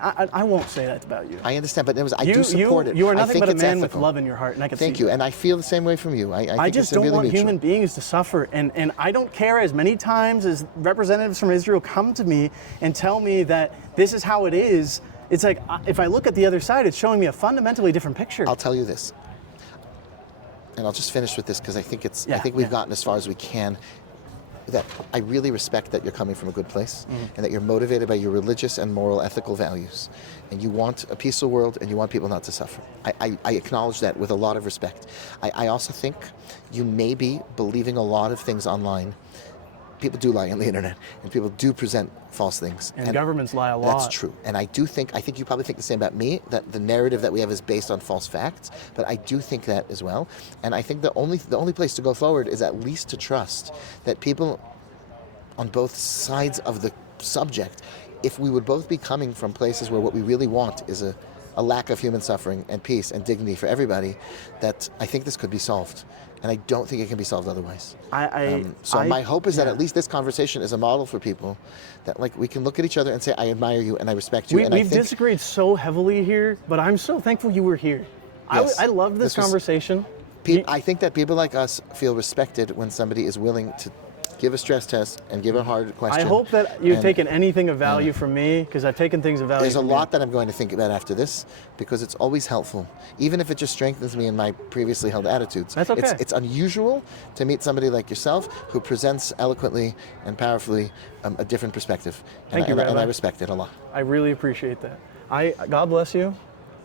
I won't say that about you. I understand, but I do support it. You are I nothing think but a it's man ethical. with love in your heart, and I can Thank see you, that. and I feel the same way from you. I I think just it's don't really want mutual. human beings to suffer, and I don't care as many times as representatives from Israel come to me and tell me that this is how it is. It's like, if I look at the other side, it's showing me a fundamentally different picture. I'll tell you this, and I'll just finish with this because I think Yeah, I think we've yeah. gotten as far as we can. That I really respect that you're coming from a good place, and that you're motivated by your religious and moral, ethical values, and you want a peaceful world, and you want people not to suffer. I acknowledge that with a lot of respect. I also think you may be believing a lot of things online. People do lie on the internet, and people do present false things. And governments lie a lot. That's true. And I think you probably think the same about me, that the narrative that we have is based on false facts, but I do think that as well. And I think the only place to go forward is at least to trust that people on both sides of the subject, if we would both be coming from places where what we really want is a lack of human suffering and peace and dignity for everybody, that I think this could be solved. And I don't think it can be solved otherwise. My hope is that at least this conversation is a model for people, that like we can look at each other and say, I admire you and I respect you. We've disagreed so heavily here, but I'm so thankful you were here. Yes, I loved this this was- conversation. I think that people like us feel respected when somebody is willing to give a stress test and give a hard question. I hope that you've And taken anything of value from me, because I've taken things of value There's a from lot you. that I'm going to think about after this, because it's always helpful, even if it just strengthens me in my previously held attitudes. That's okay. It's unusual to meet somebody like yourself who presents eloquently and powerfully a different perspective. Thank you, and I Rabbi. respect it a lot. I really appreciate that. God bless you.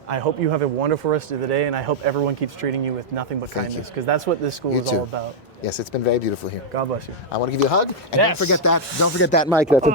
I hope you have a wonderful rest of the day, and I hope everyone keeps treating you with nothing but Thank you. kindness, because that's what this school You is too. all about. Yes, it's been very beautiful here. God bless you. I want to give you a hug, and Yes. don't forget that mic. That's